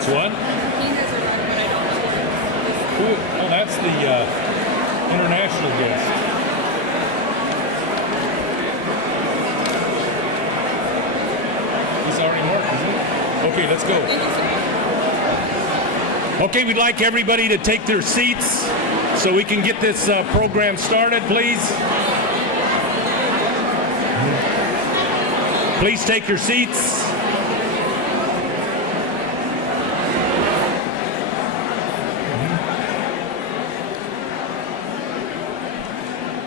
It's what? He has a run, but I don't know. Who? Oh, that's the international guest. He's already marked, isn't he? Okay, let's go. Thank you so much. Okay, we'd like everybody to take their seats so we can get this program started, please. Please take your seats.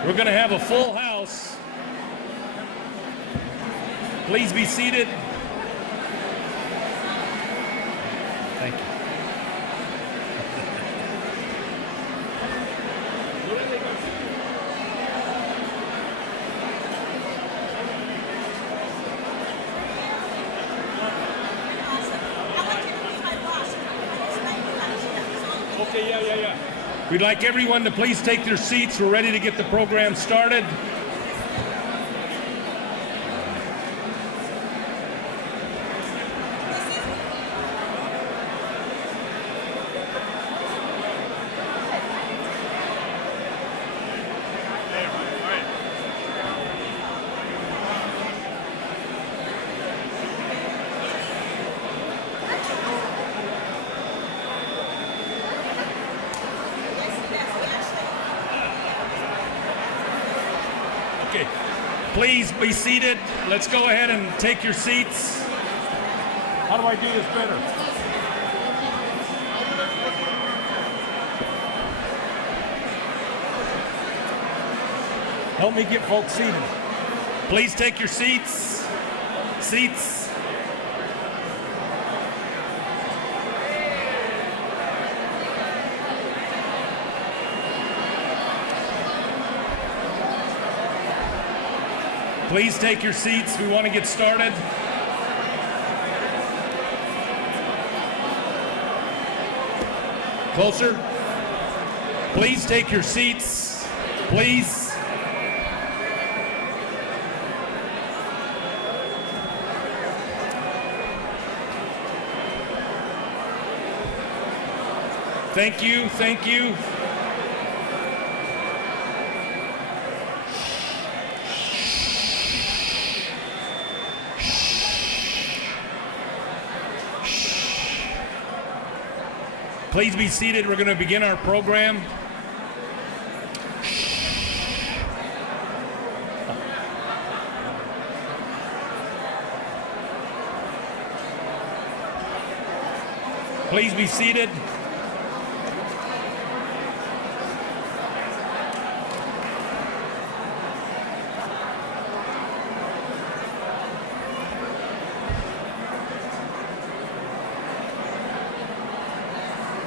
We're going to have a full house. Please be seated. Thank you. Okay, yeah. We'd like everyone to please take their seats. We're ready to get the program started. Okay, please be seated. Let's go ahead and take your seats. How do I do this better? Help me get folks seated. Please take your seats. Seats. Please take your seats. We want to get started. Closer. Please take your seats. Please. Thank you. Thank you. Please be seated. We're going to begin our program. Please be seated.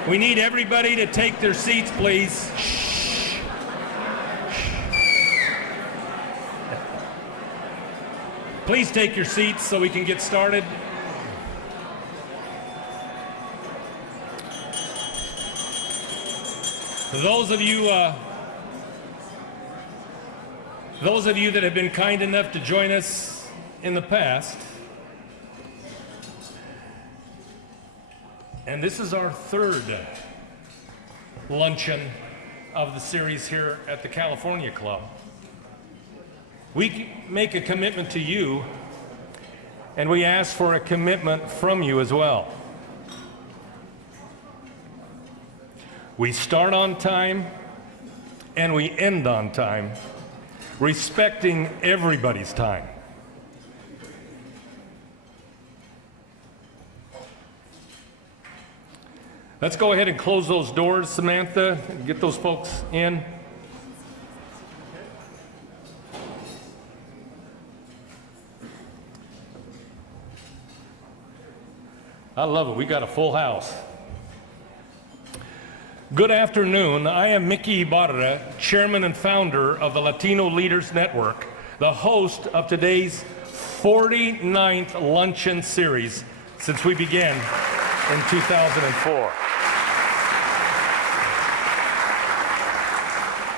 We need everybody to take their seats, please. Please take your seats so we can get started. For those of you that have been kind enough to join us in the past, and this is our third luncheon of the series here at the California Club. We make a commitment to you, and we ask for a commitment from you as well. We start on time, and we end on time, respecting everybody's time. Let's go ahead and close those doors, Samantha, and get those folks in. I love it. We got a full house. Good afternoon. I am Mickey Ibarra, chairman and founder of the Latino Leaders Network, the host of today's 49th Luncheon series since we began in 2004.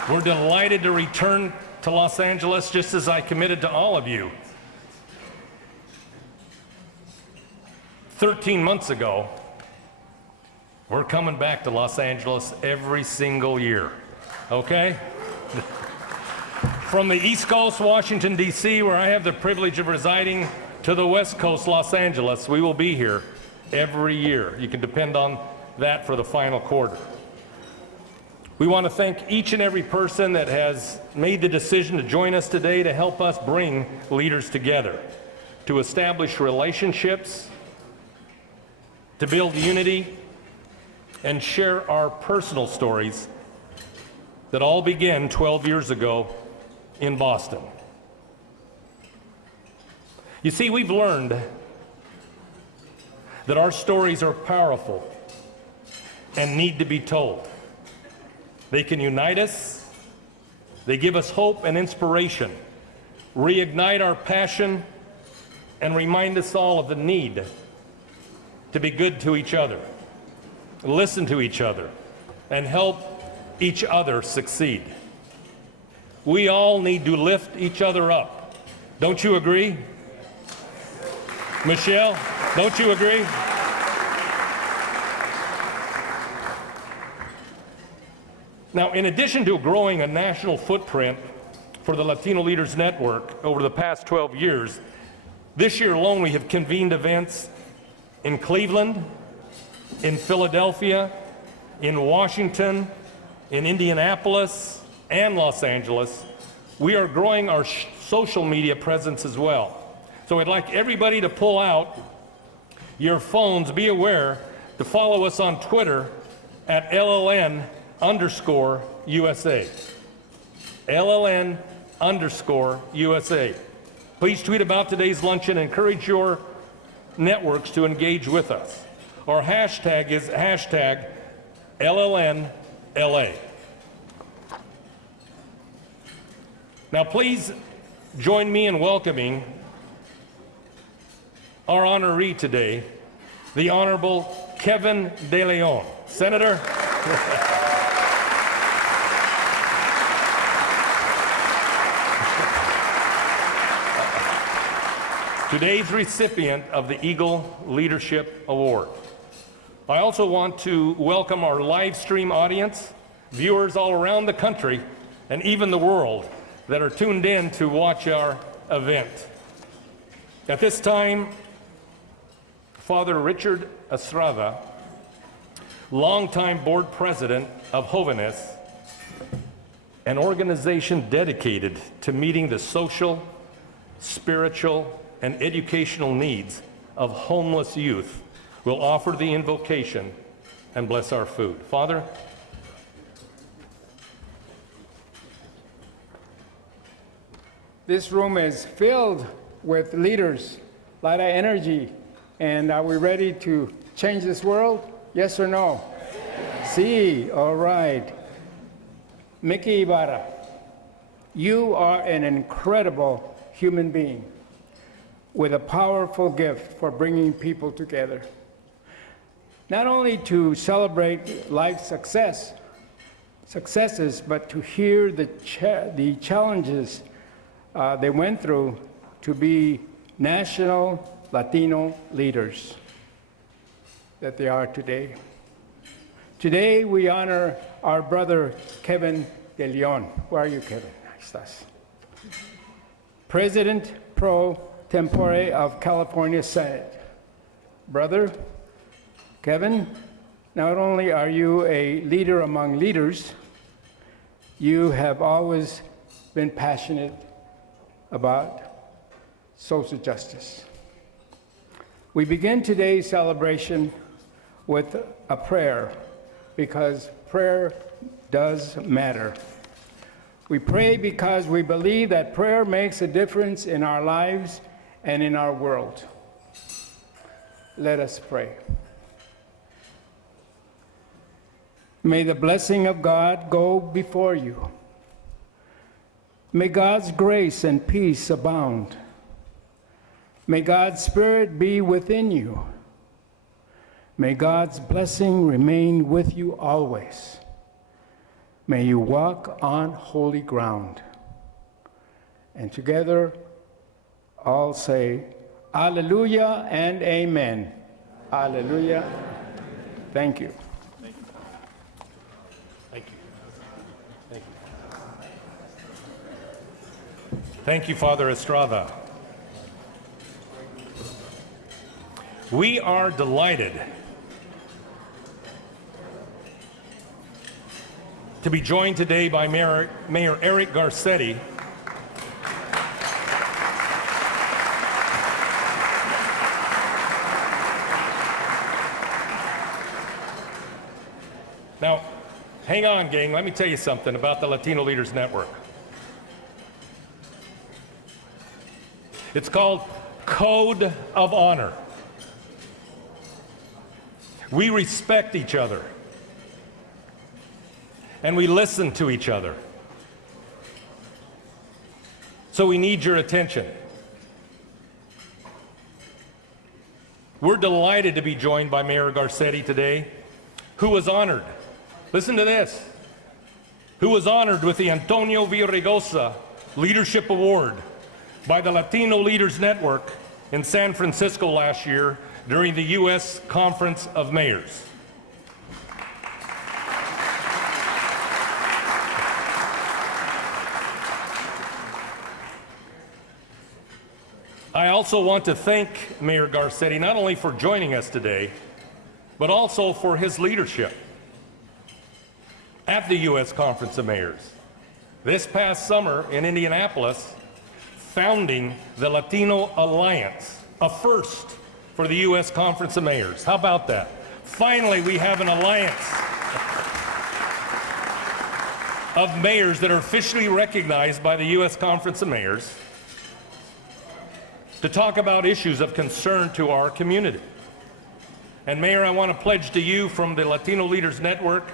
We're delighted to return to Los Angeles, just as I committed to all of you 13 months ago We're coming back to Los Angeles every single year, okay? From the East Coast, Washington, D.C., where I have the privilege of residing, to the West Coast, Los Angeles, we will be here every year. You can depend on that for the final quarter. We want to thank each and every person that has made the decision to join us today to help us bring leaders together, to establish relationships, to build unity, and share our personal stories that all began 12 years ago in Boston. You see, we've learned that our stories are powerful and need to be told. They can unite us, they give us hope and inspiration, reignite our passion, and remind us all of the need to be good to each other, listen to each other, and help each other succeed. We all need to lift each other up. Don't you agree? Michelle, don't you agree? Now, in addition to growing a national footprint for the Latino Leaders Network over the past 12 years, this year alone we have convened events in Cleveland, in Philadelphia, in Washington, in Indianapolis, and Los Angeles. We are growing our social media presence as well. So I'd like everybody to pull out your phones. Be aware to follow us on Twitter at LLN_USA. LLN_USA. Please tweet about today's luncheon and encourage your networks to engage with us. Our hashtag is #LLNLA. Now please join me in welcoming our honoree today, the Honorable Kevin De Leon. Senator. Today's recipient of the Eagle Leadership Award. I also want to welcome our live stream audience, viewers all around the country and even the world that are tuned in to watch our event. At this time, Father Richard Estrada, longtime board president of Jóvenes, an organization dedicated to meeting the social, spiritual, and educational needs of homeless youth, will offer the invocation and bless our food. Father, this room is filled with leaders, a lot of energy, and are we ready to change this world? Yes or no? Sí, all right. Mickey Ibarra, you are an incredible human being with a powerful gift for bringing people together. Not only to celebrate life's successes, but to hear the challenges they went through to be national Latino leaders that they are today. Today we honor our brother Kevin De Leon. Where are you, Kevin? Ahí estás. President pro tempore of California Senate. Brother Kevin, not only are you a leader among leaders, you have always been passionate about social justice. We begin today's celebration with a prayer because prayer does matter. We pray because we believe that prayer makes a difference in our lives and in our world. Let us pray. May the blessing of God go before you. May God's grace and peace abound. May God's Spirit be within you. May God's blessing remain with you always. May you walk on holy ground. And together, all say, Alleluia and Amen. Alleluia. Thank you. Thank you, Father Estrada. We are delighted to be joined today by Mayor Eric Garcetti, Now, hang on, gang. Let me tell you something about the Latino Leaders Network. It's called Code of Honor. We respect each other, and we listen to each other. So we need your attention. We're delighted to be joined by Mayor Garcetti today, who was honored. Listen to this. Who was honored with the Antonio Villaraigosa Leadership Award by the Latino Leaders Network in San Francisco last year during the U.S. Conference of Mayors. I also want to thank Mayor Garcetti not only for joining us today, but also for his leadership at the U.S. Conference of Mayors. This past summer in Indianapolis, founding the Latino Alliance, a first for the U.S. Conference of Mayors. How about that? Finally, we have an alliance of mayors that are officially recognized by the U.S. Conference of Mayors to talk about issues of concern to our community. And Mayor, I want to pledge to you from the Latino Leaders Network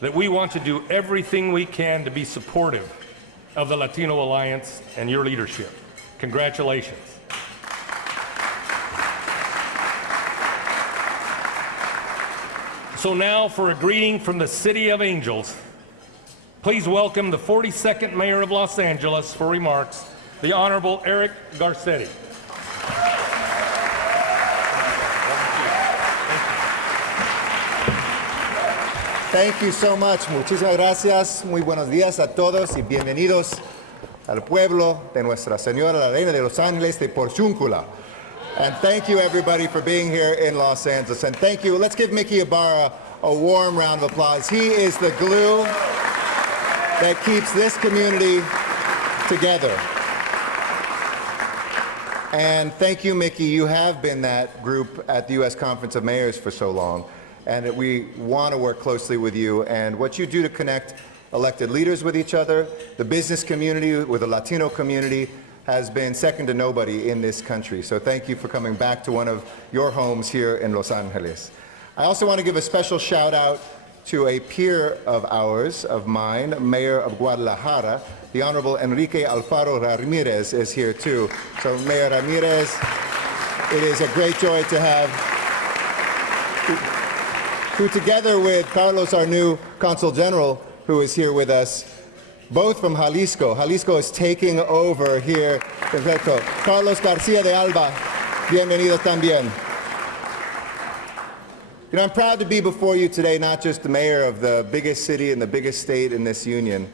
that we want to do everything we can to be supportive of the Latino Alliance and your leadership. Congratulations. So now for a greeting from the City of Angels, please welcome the 42nd Mayor of Los Angeles for remarks, the Honorable Eric Garcetti. Thank you so much. Muchísimas gracias. Muy buenos días a todos y bienvenidos al pueblo de Nuestra Señora la Reina de Los Ángeles de Porciúncula. And thank you everybody for being here in Los Angeles. And thank you. Let's give Mickey Ibarra a warm round of applause. He is the glue that keeps this community together. And thank you, Mickey. You have been that group at the U.S. Conference of Mayors for so long. And that we want to work closely with you. And what you do to connect elected leaders with each other, the business community with the Latino community, has been second to nobody in this country. So thank you for coming back to one of your homes here in Los Angeles. I also want to give a special shout out to a peer of ours, of mine, Mayor of Guadalajara, the Honorable Enrique Alfaro Ramirez is here too. So Mayor Ramirez, it is a great joy to have who together with Carlos, our new Consul General, who is here with us, both from Jalisco. Jalisco is taking over here. Perfecto. Carlos Garcia de Alba, bienvenido también. You know, I'm proud to be before you today, not just the mayor of the biggest city and the biggest state in this union.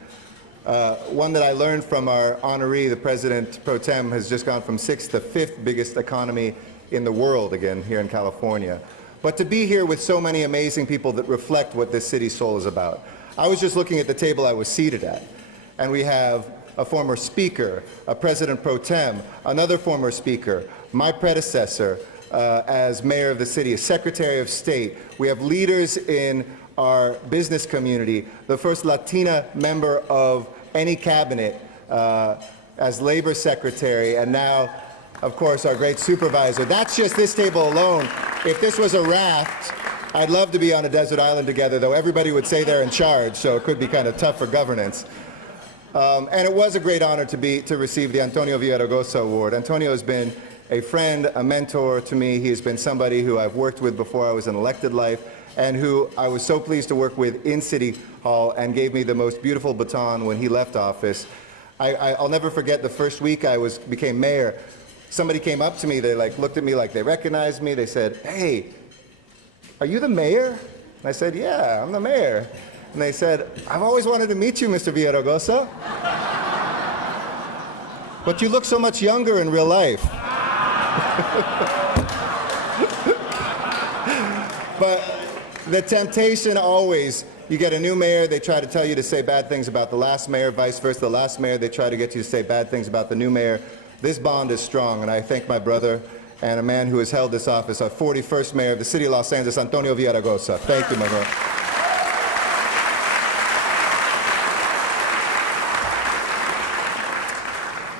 One that I learned from our honoree, the President Pro Tem, has just gone from 6th to 5th biggest economy in the world again here in California. But to be here with so many amazing people that reflect what this city's soul is about. I was just looking at the table I was seated at, and we have a former speaker, a president pro tem, another former speaker, my predecessor as mayor of the city, a secretary of state. We have leaders in our business community, the first Latina member of any cabinet as labor secretary, and now, of course, our great supervisor. That's just this table alone. If this was a raft, I'd love to be on a desert island together, though everybody would say they're in charge, so it could be kind of tough for governance. And it was a great honor to receive the Antonio Villaraigosa Award. Antonio has been a friend, a mentor to me. He has been somebody who I've worked with before I was in elected life, and who I was so pleased to work with in City Hall, and gave me the most beautiful baton when he left office. I'll never forget the first week I became mayor. Somebody came up to me, they looked at me like they recognized me. They said, "Hey, are you the mayor?" And I said, "Yeah, I'm the mayor." And they said, "I've always wanted to meet you, Mr. Villaraigosa." But you look so much younger in real life. But the temptation always, you get a new mayor, they try to tell you to say bad things about the last mayor, vice versa. The last mayor, they try to get you to say bad things about the new mayor. This bond is strong, and I thank my brother and a man who has held this office, our 41st mayor of the city of Los Angeles, Antonio Villaraigosa. Thank you, my brother.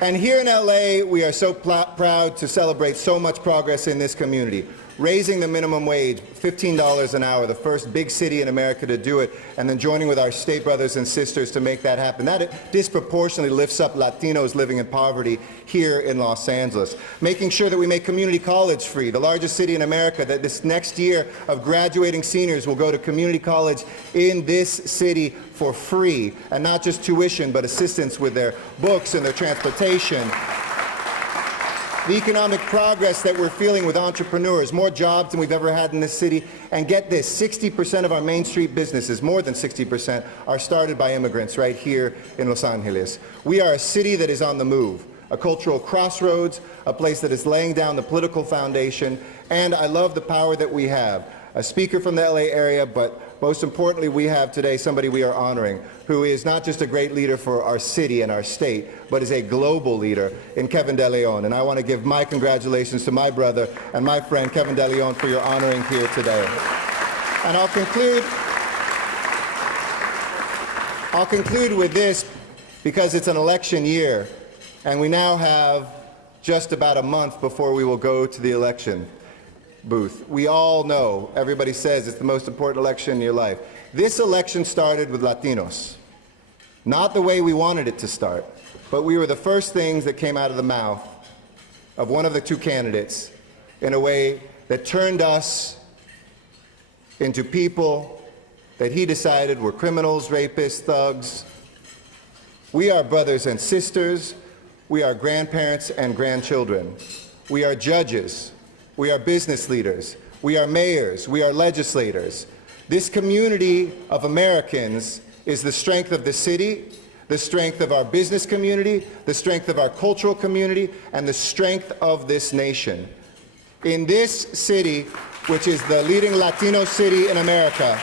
And here in LA, we are so proud to celebrate so much progress in this community. Raising the minimum wage, $15 an hour, the first big city in America to do it, and then joining with our state brothers and sisters to make that happen. That disproportionately lifts up Latinos living in poverty here in Los Angeles. Making sure that we make community college free, the largest city in America, that this next year of graduating seniors will go to community college in this city for free, and not just tuition, but assistance with their books and their transportation. The economic progress that we're feeling with entrepreneurs, more jobs than we've ever had in this city, and get this, 60% of our Main Street businesses, more than 60%, are started by immigrants right here in Los Angeles. We are a city that is on the move, a cultural crossroads, a place that is laying down the political foundation, and I love the power that we have. A speaker from the LA area, but most importantly, we have today somebody we are honoring, who is not just a great leader for our city and our state, but is a global leader in Kevin De Leon. And I want to give my congratulations to my brother and my friend Kevin De Leon for your honoring here today. And I'll conclude with this, because it's an election year, and we now have just about a month before we will go to the election booth. We all know, everybody says it's the most important election in your life. This election started with Latinos. Not the way we wanted it to start, but we were the first things that came out of the mouth of one of the two candidates in a way that turned us into people that he decided were criminals, rapists, thugs. We are brothers and sisters. We are grandparents and grandchildren. We are judges. We are business leaders. We are mayors. We are legislators. This community of Americans is the strength of the city, the strength of our business community, the strength of our cultural community, and the strength of this nation. In this city, which is the leading Latino city in America,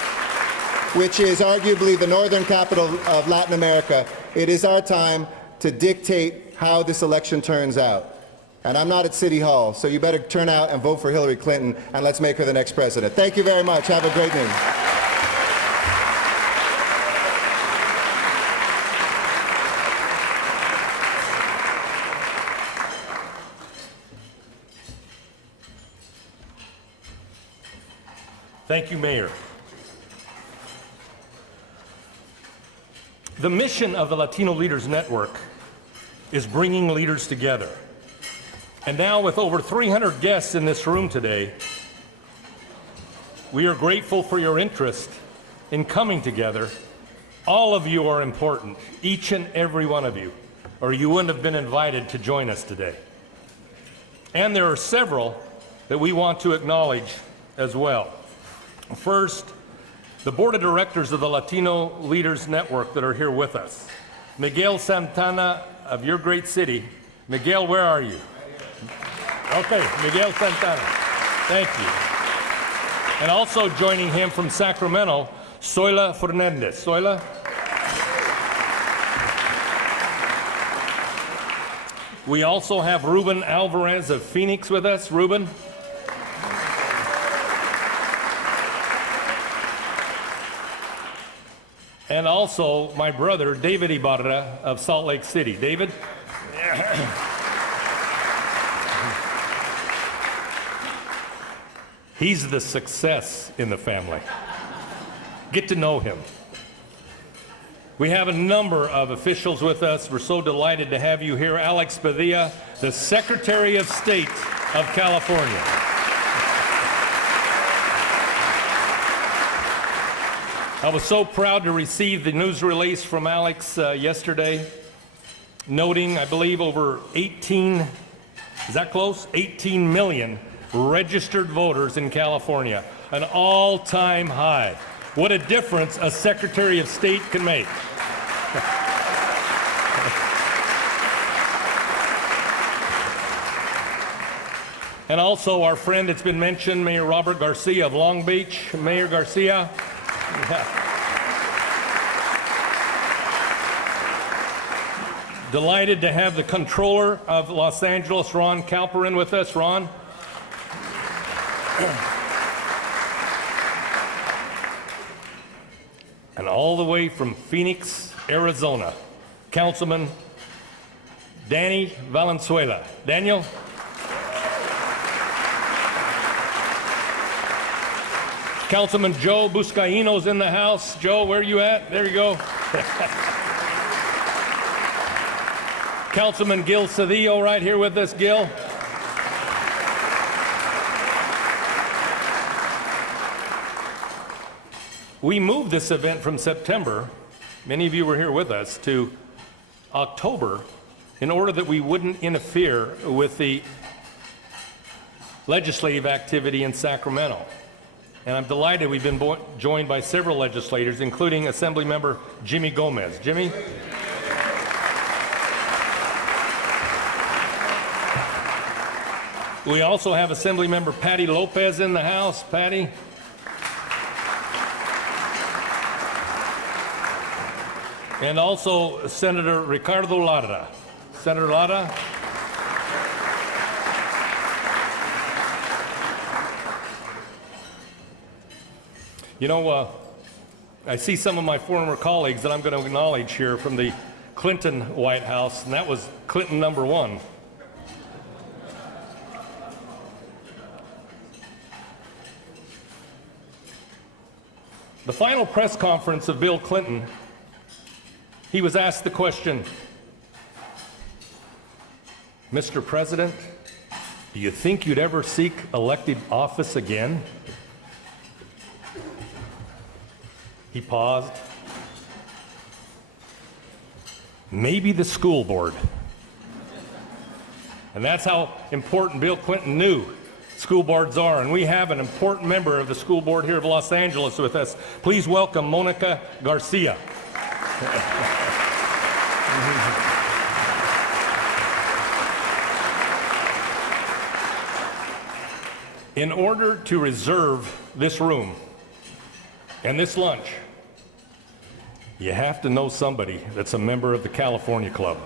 which is arguably the northern capital of Latin America, it is our time to dictate how this election turns out. And I'm not at City Hall, so you better turn out and vote for Hillary Clinton, and let's make her the next president. Thank you very much. Have a great evening. Thank you, Mayor. The mission of the Latino Leaders Network is bringing leaders together. And now, with over 300 guests in this room today, we are grateful for your interest in coming together. All of you are important, each and every one of you, or you wouldn't have been invited to join us today. And there are several that we want to acknowledge as well. First, the board of directors of the Latino Leaders Network that are here with us. Miguel Santana of your great city. Miguel, where are you? Okay, Miguel Santana, thank you. And also joining him from Sacramento, Zoila Fernandez. Zoila? We also have Ruben Alvarez of Phoenix with us. Ruben? And also my brother, David Ibarra of Salt Lake City. David? He's the success in the family. Get to know him. We have a number of officials with us. We're so delighted to have you here. Alex Padilla, the Secretary of State of California. I was so proud to receive the news release from Alex yesterday, noting, I believe, over 18, is that close? 18 million registered voters in California, an all-time high. What a difference a Secretary of State can make. And also our friend, it's been mentioned, Mayor Robert Garcia of Long Beach. Mayor Garcia. Delighted to have the Controller of Los Angeles, Ron Calperin, with us. Ron. And all the way from Phoenix, Arizona, Councilman Danny Valenzuela. Daniel. Councilman Joe Buscaino's in the house. Joe, where are you at? There you go. Councilman Gil Cedillo right here with us. Gil. We moved this event from September, many of you were here with us, to October in order that we wouldn't interfere with the legislative activity in Sacramento. And I'm delighted we've been joined by several legislators, including Assemblymember Jimmy Gomez. Jimmy? We also have Assemblymember Patty Lopez in the house. Patty? And also Senator Ricardo Lara. Senator Lara? You know, I see some of my former colleagues that I'm going to acknowledge here from the Clinton White House, and that was Clinton #1. The final press conference of Bill Clinton, he was asked the question, Mr. President, do you think you'd ever seek elected office again? He paused. Maybe the school board. And that's how important Bill Clinton knew school boards are. And we have an important member of the school board here of Los Angeles with us. Please welcome Monica Garcia. In order to reserve this room and this lunch, you have to know somebody that's a member of the California Club.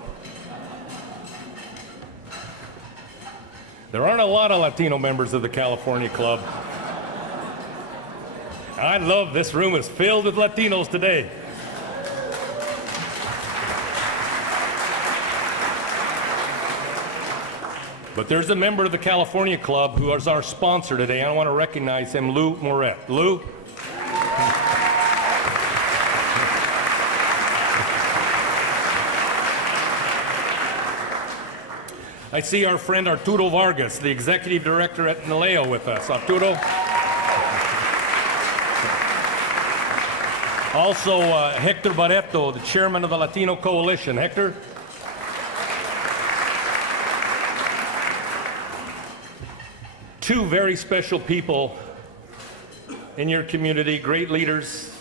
There aren't a lot of Latino members of the California Club. I love this room is filled with Latinos today. But there's a member of the California Club who is our sponsor today. I want to recognize him, Lou Moret. Lou? I see our friend Arturo Vargas, the executive director at NALEO, with us. Arturo. Also, Hector Barreto, the chairman of the Latino Coalition. Hector. Two very special people in your community, great leaders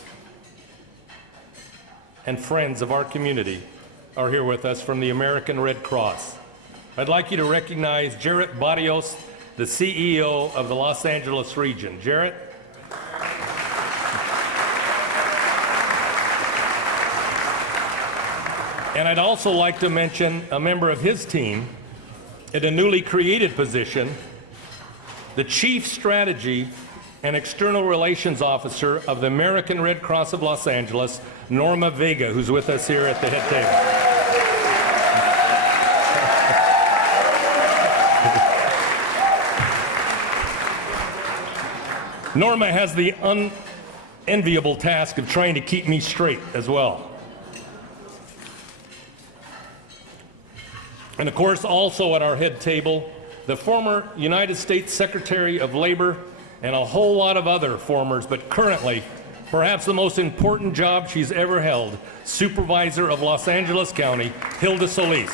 and friends of our community, are here with us from the American Red Cross. I'd like you to recognize Jarrett Barrios, the CEO of the Los Angeles region. Jarrett? And I'd also like to mention a member of his team in a newly created position, the Chief Strategy and External Relations Officer of the American Red Cross of Los Angeles, Norma Vega, who's with us here at the head table. Norma has the unenviable task of trying to keep me straight as well. And of course, also at our head table, the former United States Secretary of Labor and a whole lot of other formers, but currently, perhaps the most important job she's ever held, Supervisor of Los Angeles County, Hilda Solis.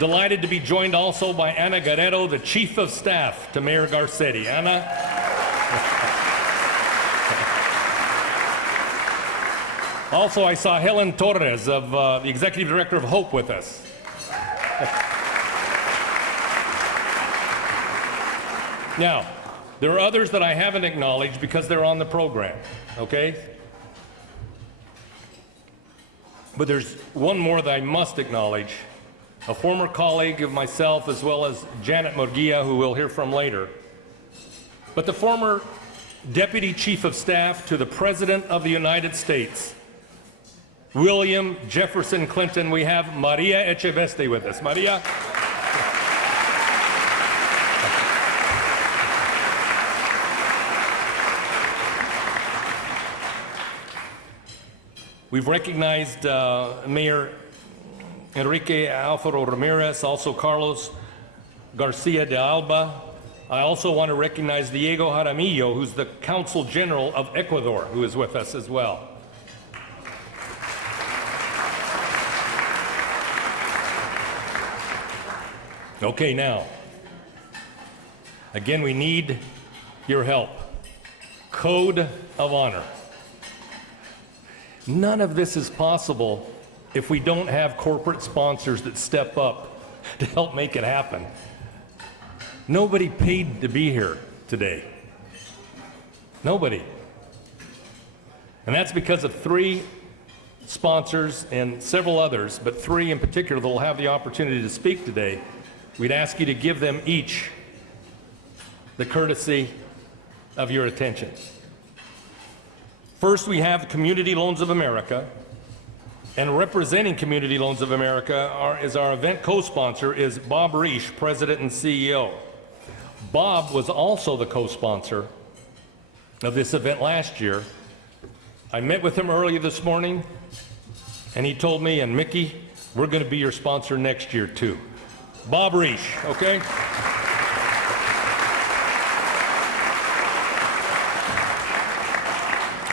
Delighted to be joined also by Ana Guerrero, the Chief of Staff to Mayor Garcetti. Ana. Also, I saw Helen Torres, of the Executive Director of Hope, with us. Now, there are others that I haven't acknowledged because they're on the program, okay? But there's one more that I must acknowledge, a former colleague of myself, as well as Janet Murguia, who we'll hear from later, but the former Deputy Chief of Staff to the President of the United States, William Jefferson Clinton. We have Maria Echeveste with us. Maria. We've recognized Mayor Enrique Alfaro Ramirez, also Carlos Garcia de Alba. I also want to recognize Diego Jaramillo, who's the Consul General of Ecuador, who is with us as well. Okay, now, again, we need your help. Code of honor. None of this is possible if we don't have corporate sponsors that step up to help make it happen. Nobody paid to be here today. Nobody. And that's because of 3 sponsors and several others, but 3 in particular that will have the opportunity to speak today. We'd ask you to give them each the courtesy of your attention. First, we have Community Loans of America, and representing Community Loans of America is our event co-sponsor is Bob Reish, President and CEO. Bob was also the co-sponsor of this event last year. I met with him earlier this morning, and he told me, and Mickey, we're going to be your sponsor next year too. Bob Reish, okay?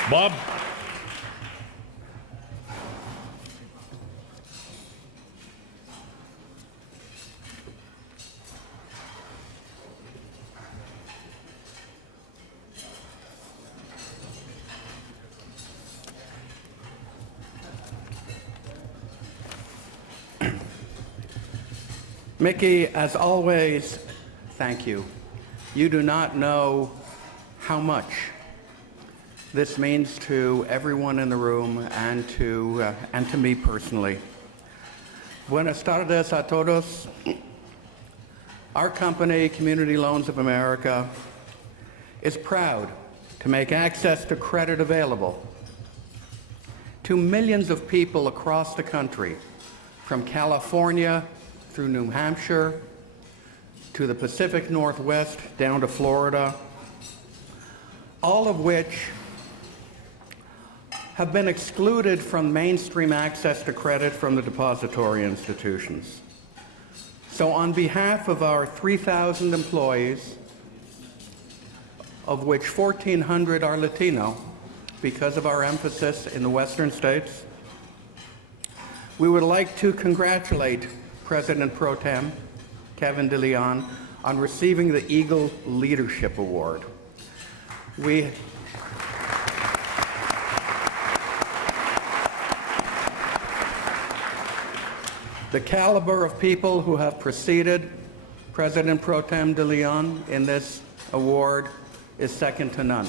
Bob? Mickey, as always, thank you. You do not know how much this means to everyone in the room and to me personally. Buenas tardes a todos. Our company, Community Loans of America, is proud to make access to credit available to millions of people across the country, from California through New Hampshire, to the Pacific Northwest, down to Florida, all of which have been excluded from mainstream access to credit from the depository institutions. So on behalf of our 3,000 employees, of which 1,400 are Latino, because of our emphasis in the Western states, we would like to congratulate President Pro Tem Kevin De Leon on receiving the Eagle Leadership Award. The caliber of people who have preceded President Pro Tem De Leon in this award is second to none.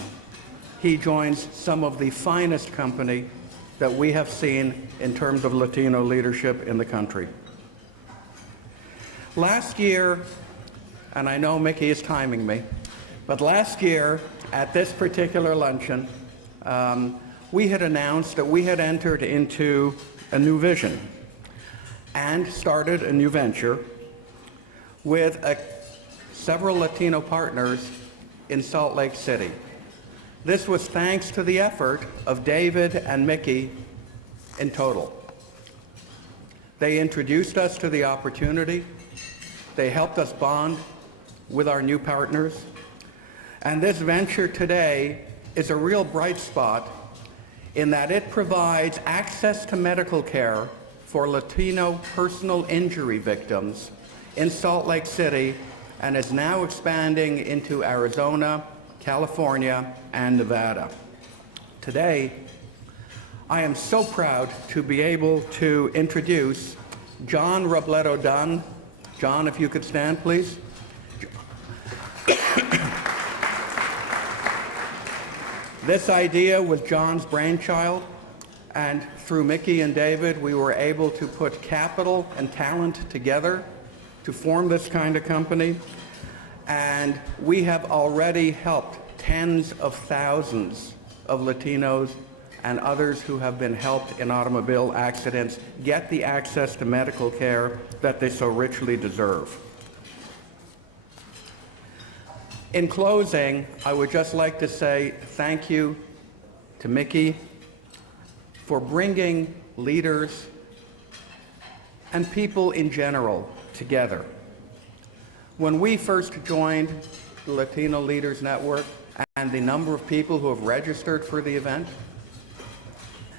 He joins some of the finest company that we have seen in terms of Latino leadership in the country. Last year, and I know Mickey is timing me, but last year at this particular luncheon, we had announced that we had entered into a new vision and started a new venture with several Latino partners in Salt Lake City. This was thanks to the effort of David and Mickey in total. They introduced us to the opportunity. They helped us bond with our new partners. And this venture today is a real bright spot in that it provides access to medical care for Latino personal injury victims in Salt Lake City and is now expanding into Arizona, California, and Nevada. Today, I am so proud to be able to introduce John Robledo Dunn. John, if you could stand, please. This idea was John's brainchild, and through Mickey and David, we were able to put capital and talent together to form this kind of company. And we have already helped tens of thousands of Latinos and others who have been helped in automobile accidents get the access to medical care that they so richly deserve. In closing, I would just like to say thank you to Mickey for bringing leaders and people in general together. When we first joined the Latino Leaders Network and the number of people who have registered for the event,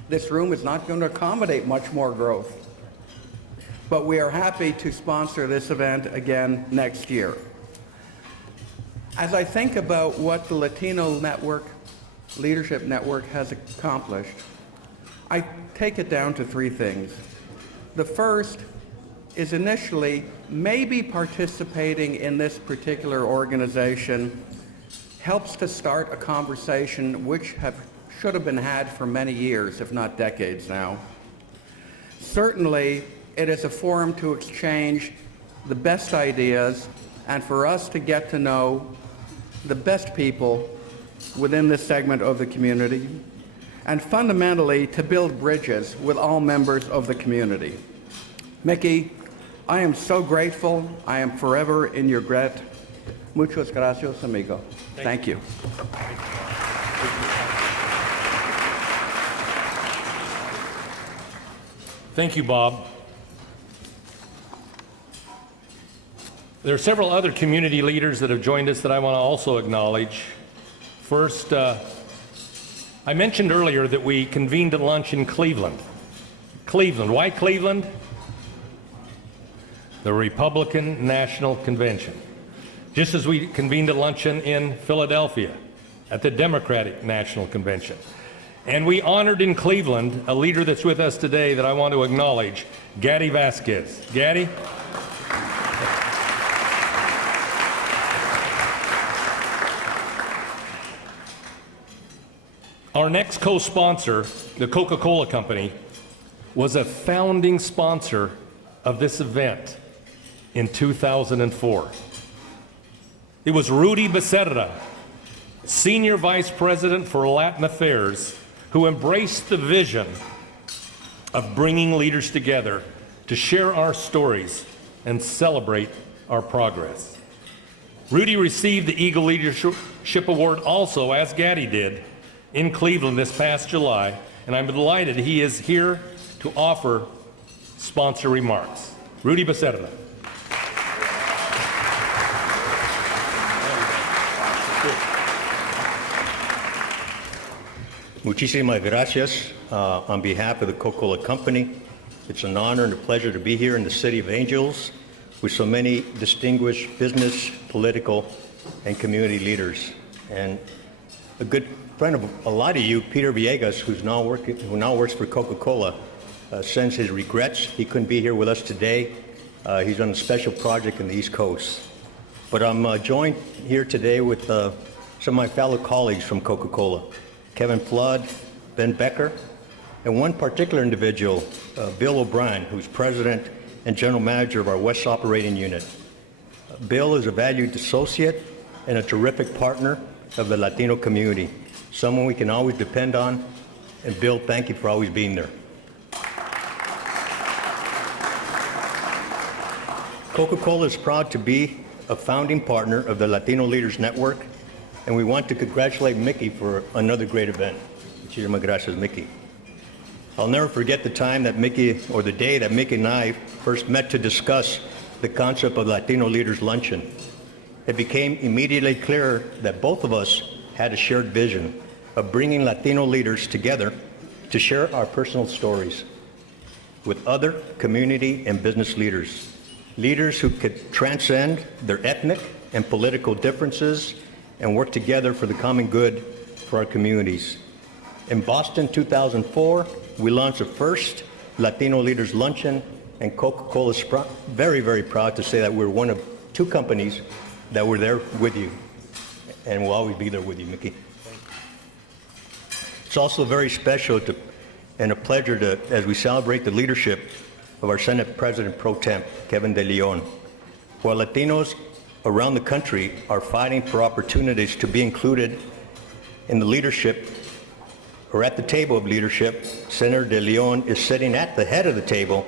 this room is not going to accommodate much more growth. But we are happy to sponsor this event again next year. As I think about what the Latino Network, Leadership Network has accomplished, I take it down to three things. The first is initially maybe participating in this particular organization helps to start a conversation which should have been had for many years, if not decades now. Certainly, it is a forum to exchange the best ideas and for us to get to know the best people within this segment of the community, and fundamentally to build bridges with all members of the community. Mickey, I am so grateful. I am forever in your debt. Muchas gracias, amigo. Thank you. Thank you, Bob. There are several other community leaders that have joined us that I want to also acknowledge. First, I mentioned earlier that we convened a lunch in Cleveland. Cleveland. Why Cleveland? The Republican National Convention. Just as we convened a luncheon in Philadelphia at the Democratic National Convention. And we honored in Cleveland a leader that's with us today that I want to acknowledge, Gaddy Vasquez. Gaddy? Our next co-sponsor, the Coca-Cola Company, was a founding sponsor of this event in 2004. It was Rudy Becerra, Senior Vice President for Latin Affairs, who embraced the vision of bringing leaders together to share our stories and celebrate our progress. Rudy received the Eagle Leadership Award also, as Gaddy did, in Cleveland this past July, and I'm delighted he is here to offer sponsor remarks. Rudy Becerra. Muchísimas gracias. On behalf of the Coca-Cola Company, it's an honor and a pleasure to be here in the City of Angels with so many distinguished business, political, and community leaders. And a good friend of a lot of you, Peter Villegas, who now works for Coca-Cola, sends his regrets. He couldn't be here with us today. He's on a special project in the East Coast. But I'm joined here today with some of my fellow colleagues from Coca-Cola, Kevin Flood, Ben Becker, and one particular individual, Bill O'Brien, who's president and general manager of our West Operating Unit. Bill is a valued associate and a terrific partner of the Latino community, someone we can always depend on. And Bill, thank you for always being there. Coca-Cola is proud to be a founding partner of the Latino Leaders Network, and we want to congratulate Mickey for another great event. Muchísimas gracias, Mickey. I'll never forget the time that Mickey, or the day that Mickey and I first met to discuss the concept of Latino Leaders Luncheon. It became immediately clear that both of us had a shared vision of bringing Latino leaders together to share our personal stories with other community and business leaders. Leaders who could transcend their ethnic and political differences and work together for the common good for our communities. In Boston, 2004, we launched the first Latino Leaders Luncheon, and Coca-Cola is very, very proud to say that we're one of 2 companies that were there with you, and we'll always be there with you, Mickey. It's also very special and a pleasure to, as we celebrate the leadership of our Senate President Pro Tem, Kevin De Leon. While Latinos around the country are fighting for opportunities to be included in the leadership or at the table of leadership, Senator De Leon is sitting at the head of the table,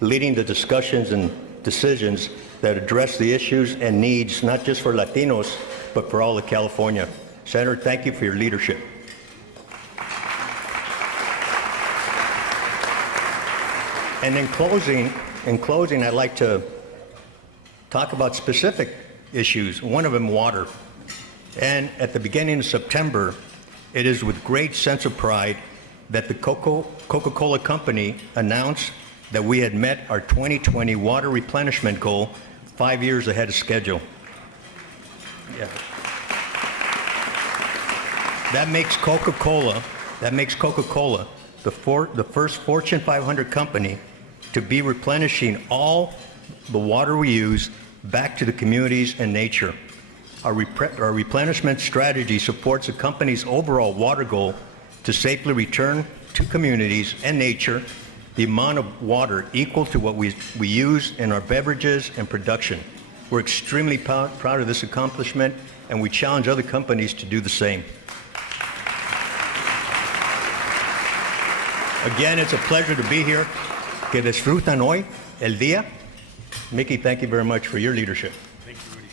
leading the discussions and decisions that address the issues and needs, not just for Latinos, but for all of California. Senator, thank you for your leadership. And in closing, I'd like to talk about specific issues, one of them water. And at the beginning of September, it is with great sense of pride that the Coca-Cola Company announced that we had met our 2020 water replenishment goal 5 years ahead of schedule. Yeah. That makes Coca-Cola the first Fortune 500 company to be replenishing all the water we use back to the communities and nature. Our replenishment strategy supports the company's overall water goal to safely return to communities and nature the amount of water equal to what we use in our beverages and production. We're extremely proud of this accomplishment, and we challenge other companies to do the same. Again, it's a pleasure to be here. Que disfrutan hoy el día. Mickey, thank you very much for your leadership. Thank you, Rudy.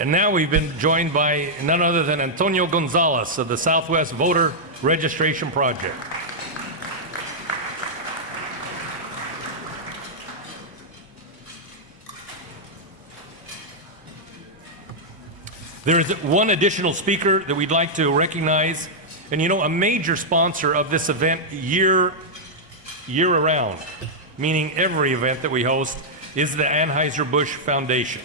And now we've been joined by none other than Antonio Gonzalez of the Southwest Voter Registration Project. There is one additional speaker that we'd like to recognize, and you know, a major sponsor of this event year around, meaning every event that we host, is the Anheuser-Busch Foundation.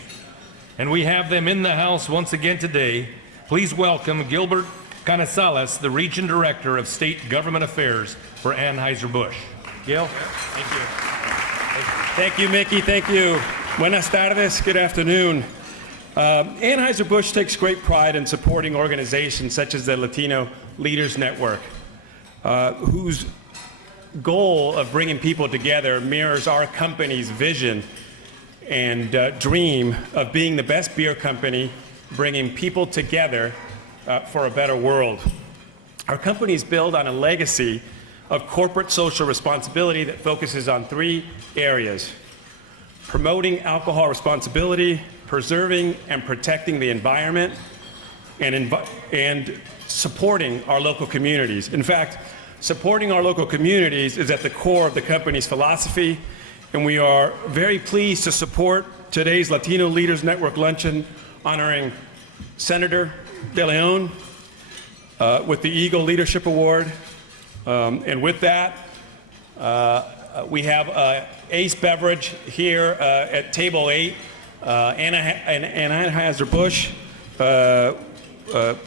And we have them in the house once again today. Please welcome Gilbert Canizales, the Region Director of State Government Affairs for Anheuser-Busch. Gil? Thank you. Thank you, Mickey. Thank you. Buenas tardes. Good afternoon. Anheuser-Busch takes great pride in supporting organizations such as the Latino Leaders Network, whose goal of bringing people together mirrors our company's vision and dream of being the best beer company, bringing people together for a better world. Our company is built on a legacy of corporate social responsibility that focuses on 3 areas: promoting alcohol responsibility, preserving and protecting the environment, and supporting our local communities. In fact, supporting our local communities is at the core of the company's philosophy, and we are very pleased to support today's Latino Leaders Network Luncheon honoring Senator De Leon with the Eagle Leadership Award. And with that, we have Ace Beverage here at table 8. Anheuser-Busch,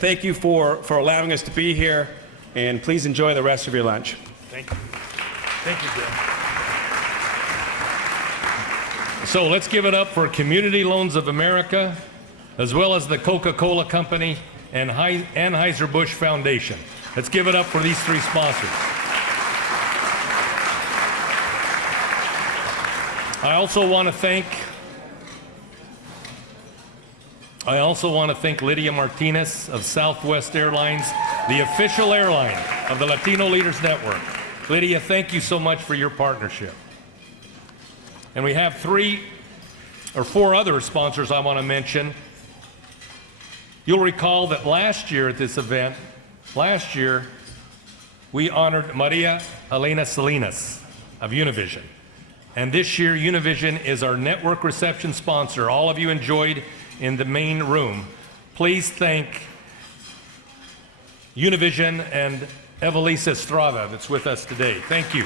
thank you for allowing us to be here, and please enjoy the rest of your lunch. Thank you. Thank you, Gil. So let's give it up for Community Loans of America, as well as the Coca-Cola Company and Anheuser-Busch Foundation. Let's give it up for these 3 sponsors. I also want to thank Lydia Martinez of Southwest Airlines, the official airline of the Latino Leaders Network. Lydia, thank you so much for your partnership. And we have 3 or 4 other sponsors I want to mention. You'll recall that last year at this event, we honored Maria Elena Salinas of Univision. And this year, Univision is our network reception sponsor. All of you enjoyed in the main room. Please thank Univision and Evelisa Estrada that's with us today. Thank you.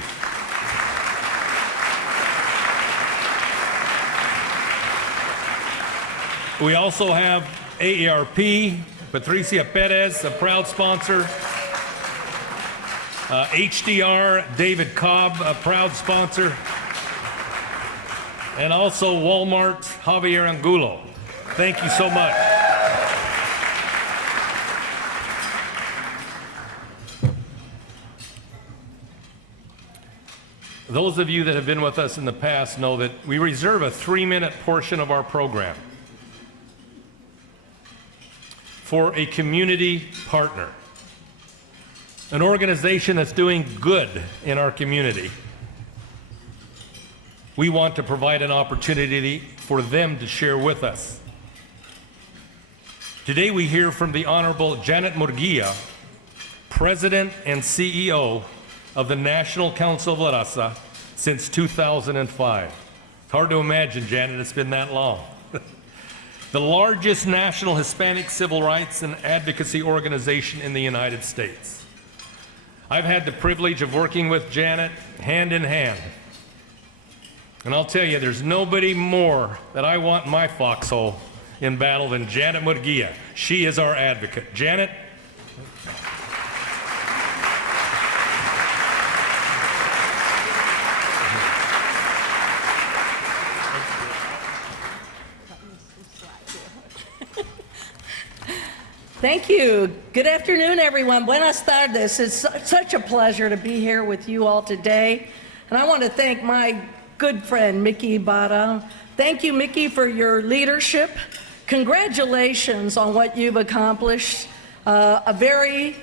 We also have AARP, Patricia Perez, a proud sponsor. HDR, David Cobb, a proud sponsor. And also Walmart, Javier Angulo. Thank you so much. Those of you that have been with us in the past know that we reserve a 3-minute portion of our program for a community partner, an organization that's doing good in our community. We want to provide an opportunity for them to share with us. Today we hear from the Honorable Janet Murguia, President and CEO of the National Council of La Raza since 2005. It's hard to imagine, Janet, it's been that long. The largest national Hispanic civil rights and advocacy organization in the United States. I've had the privilege of working with Janet hand in hand. And I'll tell you, there's nobody more that I want in my foxhole in battle than Janet Murguia. She is our advocate. Janet? Thank you. Good afternoon, everyone. Buenas tardes. It's such a pleasure to be here with you all today. And I want to thank my good friend, Mickey Ibarra. Thank you, Mickey, for your leadership. Congratulations on what you've accomplished. A very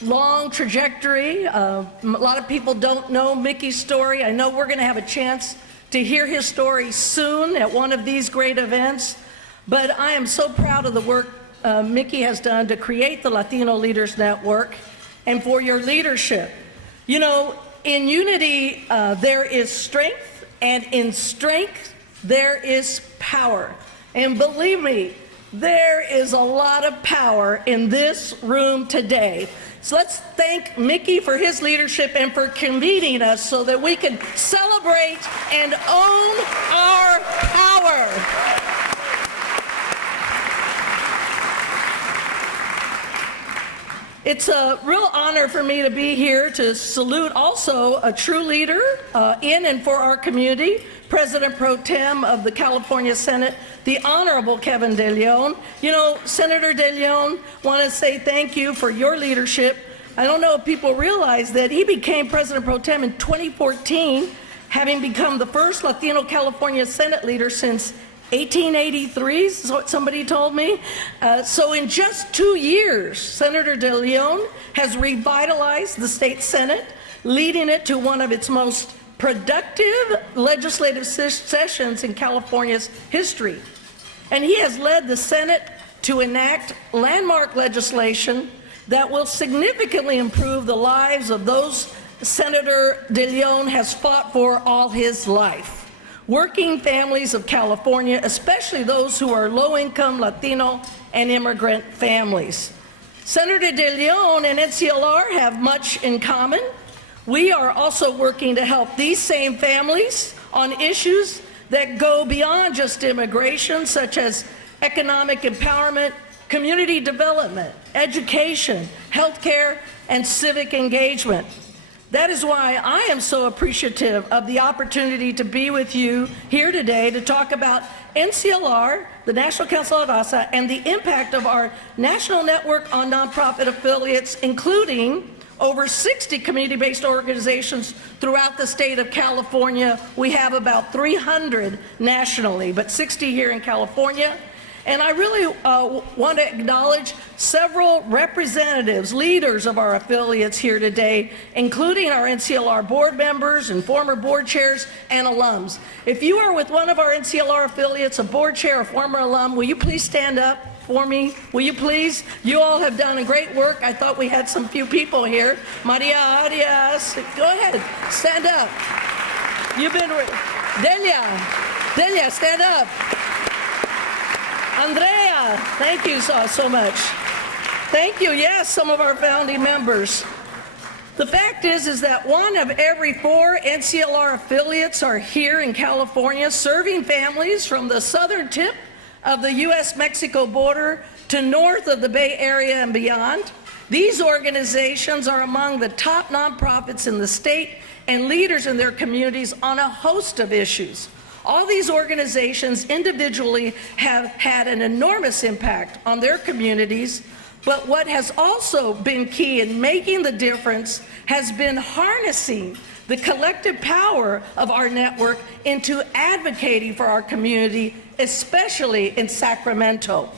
long trajectory. A lot of people don't know Mickey's story. I know we're going to have a chance to hear his story soon at one of these great events. But I am so proud of the work Mickey has done to create the Latino Leaders Network and for your leadership. You know, in unity, there is strength, and in strength, there is power. And believe me, there is a lot of power in this room today. So let's thank Mickey for his leadership and for convening us so that we can celebrate and own our power. It's a real honor for me to be here to salute also a true leader in and for our community, President Pro Tem of the California Senate, the Honorable Kevin De Leon. You know, Senator De Leon, want to say thank you for your leadership. I don't know if people realize that he became President Pro Tem in 2014, having become the first Latino California Senate leader since 1883, so somebody told me. So in just 2 years, Senator De Leon has revitalized the state Senate, leading it to one of its most productive legislative sessions in California's history. And he has led the Senate to enact landmark legislation that will significantly improve the lives of those Senator De Leon has fought for all his life. Working families of California, especially those who are low-income Latino and immigrant families. Senator De Leon and NCLR have much in common. We are also working to help these same families on issues that go beyond just immigration, such as economic empowerment, community development, education, healthcare, and civic engagement. That is why I am so appreciative of the opportunity to be with you here today to talk about NCLR, the National Council of La Raza, and the impact of our national network on nonprofit affiliates, including over 60 community-based organizations throughout the state of California. We have about 300 nationally, but 60 here in California. And I really want to acknowledge several representatives, leaders of our affiliates here today, including our NCLR board members and former board chairs and alums. If you are with one of our NCLR affiliates, a board chair or former alum, will you please stand up for me? Will you please? You all have done a great work. I thought we had some few people here. Maria Arias, go ahead, stand up. You've been, Delia, stand up. Andrea, thank you so much. Thank you. Yes, some of our founding members. The fact is that 1 of every 4 NCLR affiliates are here in California, serving families from the southern tip of the U.S.-Mexico border to north of the Bay Area and beyond. These organizations are among the top nonprofits in the state and leaders in their communities on a host of issues. All these organizations individually have had an enormous impact on their communities, but what has also been key in making the difference has been harnessing the collective power of our network into advocating for our community, especially in Sacramento.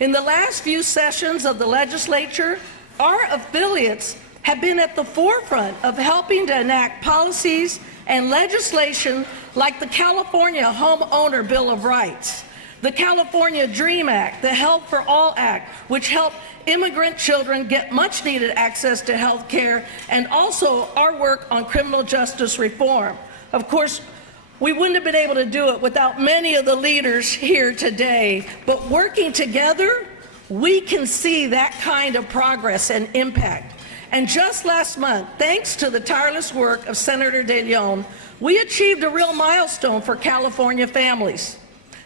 In the last few sessions of the legislature, our affiliates have been at the forefront of helping to enact policies and legislation like the California Homeowner Bill of Rights, the California DREAM Act, the Health for All Act, which help immigrant children get much needed access to health care, and also our work on criminal justice reform. Of course, we wouldn't have been able to do it without many of the leaders here today, but working together, we can see that kind of progress and impact. And just last month, thanks to the tireless work of Senator De Leon, we achieved a real milestone for California families.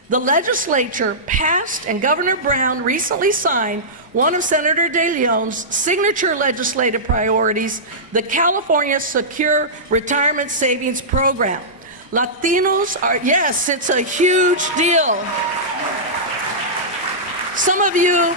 The legislature passed, and Governor Brown recently signed one of Senator De Leon's signature legislative priorities, the California Secure Retirement Savings Program. Latinos are, yes, it's a huge deal. Some of you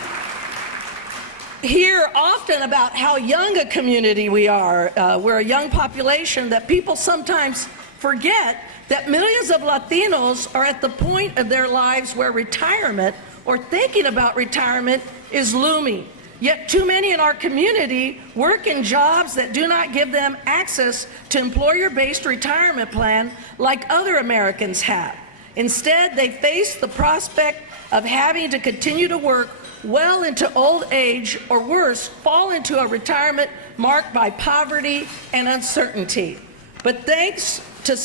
hear often about how young a community we are. We're a young population, that people sometimes forget that millions of Latinos are at the point of their lives where retirement or thinking about retirement is looming. Yet too many in our community work in jobs that do not give them access to employer-based retirement plan like other Americans have. Instead, they face the prospect of having to continue to work well into old age, or worse, fall into a retirement marked by poverty and uncertainty. But thanks to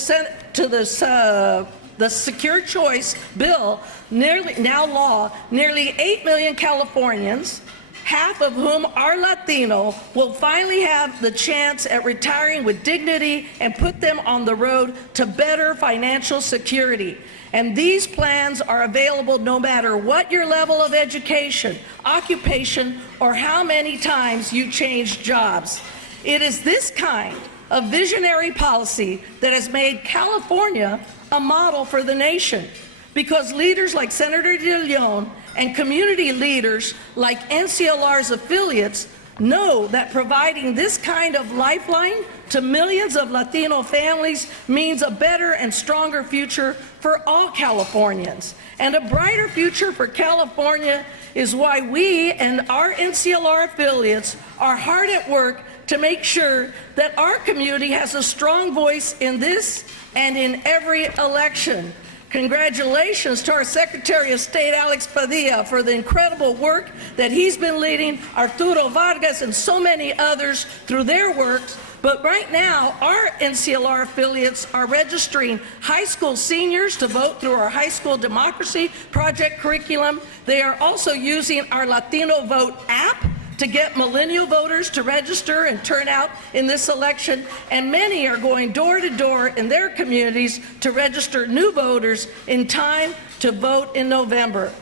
the Secure Choice Bill, now law, nearly 8 million Californians, half of whom are Latino, will finally have the chance at retiring with dignity and put them on the road to better financial security. And these plans are available no matter what your level of education, occupation, or how many times you change jobs. It is this kind of visionary policy that has made California a model for the nation, because leaders like Senator De Leon and community leaders like NCLR's affiliates know that providing this kind of lifeline to millions of Latino families means a better and stronger future for all Californians. And a brighter future for California is why we and our NCLR affiliates are hard at work to make sure that our community has a strong voice in this and in every election. Congratulations to our Secretary of State, Alex Padilla, for the incredible work that he's been leading, Arturo Vargas and so many others through their work. But right now, our NCLR affiliates are registering high school seniors to vote through our High School Democracy Project curriculum. They are also using our Latino Vote app to get millennial voters to register and turn out in this election, and many are going door to door in their communities to register new voters in time to vote in November.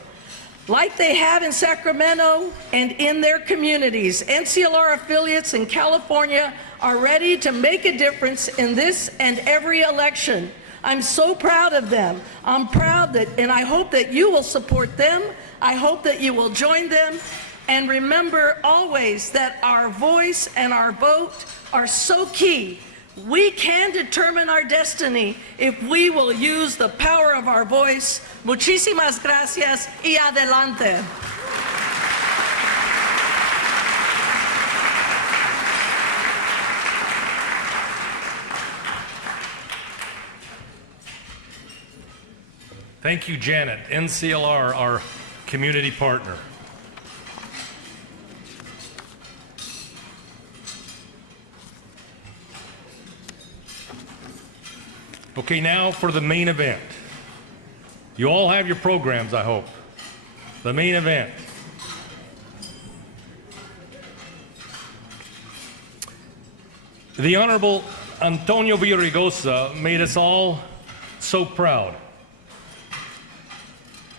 Like they have in Sacramento and in their communities, NCLR affiliates in California are ready to make a difference in this and every election. I'm so proud of them. I'm proud that, and I hope that you will support them. I hope that you will join them. And remember always that our voice and our vote are so key. We can determine our destiny if we will use the power of our voice. Muchísimas gracias y adelante. Thank you, Janet. NCLR, our community partner. Okay, now for the main event. You all have your programs, I hope. The main event. The Honorable Antonio Villaraigosa made us all so proud.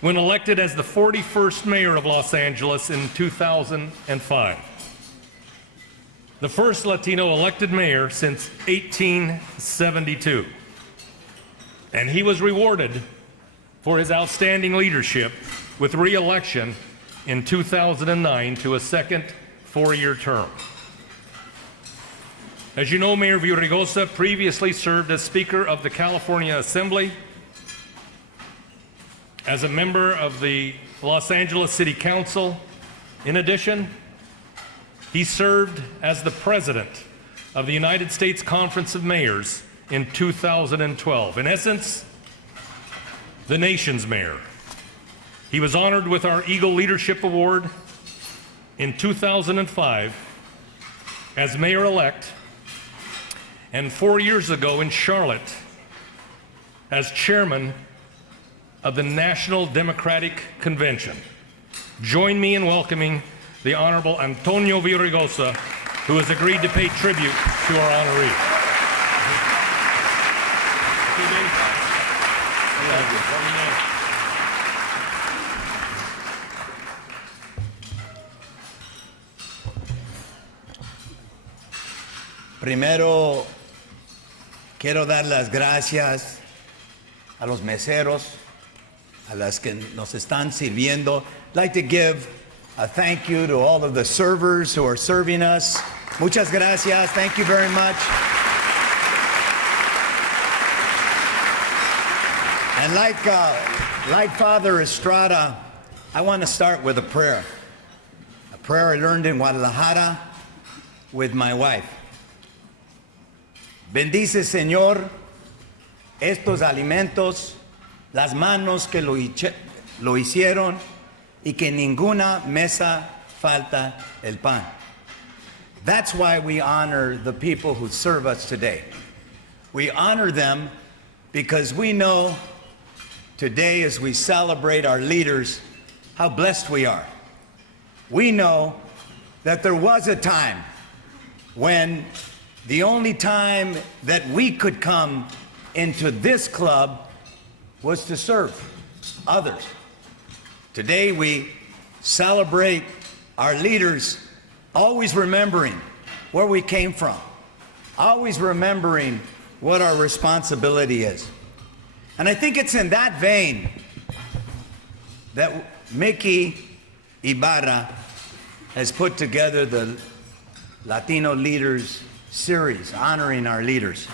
when elected as the 41st mayor of Los Angeles in 2005. The first Latino elected mayor since 1872. And he was rewarded for his outstanding leadership with re-election in 2009 to a second four-year term. As you know, Mayor Villaraigosa previously served as Speaker of the California Assembly, as a member of the Los Angeles City Council. In addition, he served as the President of the United States Conference of Mayors in 2012. In essence, the nation's mayor. He was honored with our Eagle Leadership Award in 2005 as mayor-elect, and 4 years ago in Charlotte as chairman of the National Democratic Convention. Join me in welcoming the Honorable Antonio Villaraigosa, who has agreed to pay tribute to our honoree. Primero, quiero dar las gracias a los meseros, a las que nos están sirviendo. I'd like to give a thank you to all of the servers who are serving us. Muchas gracias. Thank you very much. And like Father Estrada, I want to start with a prayer I learned in Guadalajara with my wife. Bendice, Señor, estos alimentos, las manos que lo hicieron, y que ninguna mesa falta el pan. That's why we honor the people who serve us today. We honor them because we know today, as we celebrate our leaders, how blessed we are. We know that there was a time when the only time that we could come into this club was to serve others. Today we celebrate our leaders, always remembering where we came from, always remembering what our responsibility is. And I think it's in that vein that Mickey Ibarra has put together the Latino Leaders series, honoring our leaders.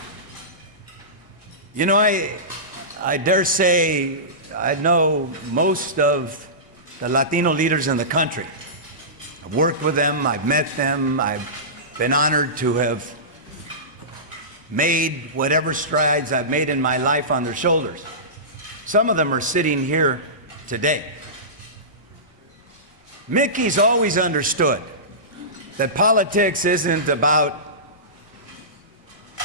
You know, I dare say I know most of the Latino leaders in the country. I've worked with them, I've met them, I've been honored to have made whatever strides I've made in my life on their shoulders. Some of them are sitting here today. Mickey's always understood that politics isn't about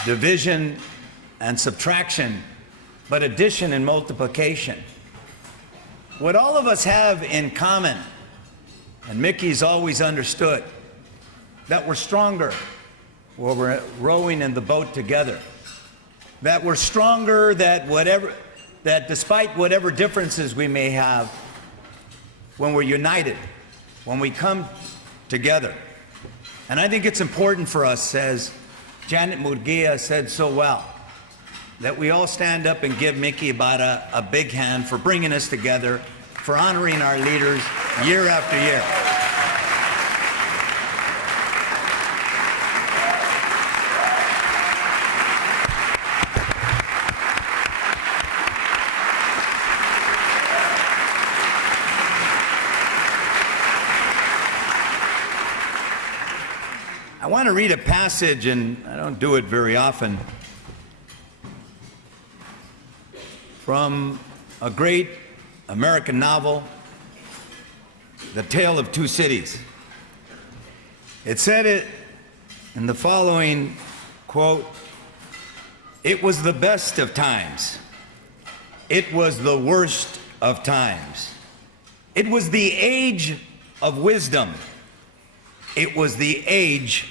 division and subtraction, but addition and multiplication. What all of us have in common, and Mickey's always understood, that we're stronger when we're rowing in the boat together. That we're stronger, that despite whatever differences we may have, when we're united, when we come together. And I think it's important for us, as Janet Murguia said so well, that we all stand up and give Mickey Ibarra a big hand for bringing us together, for honoring our leaders year after year. I want to read a passage, and I don't do it very often, from a great American novel, The Tale of Two Cities. It said it in the following quote: "It was the best of times. It was the worst of times. It was the age of wisdom. It was the age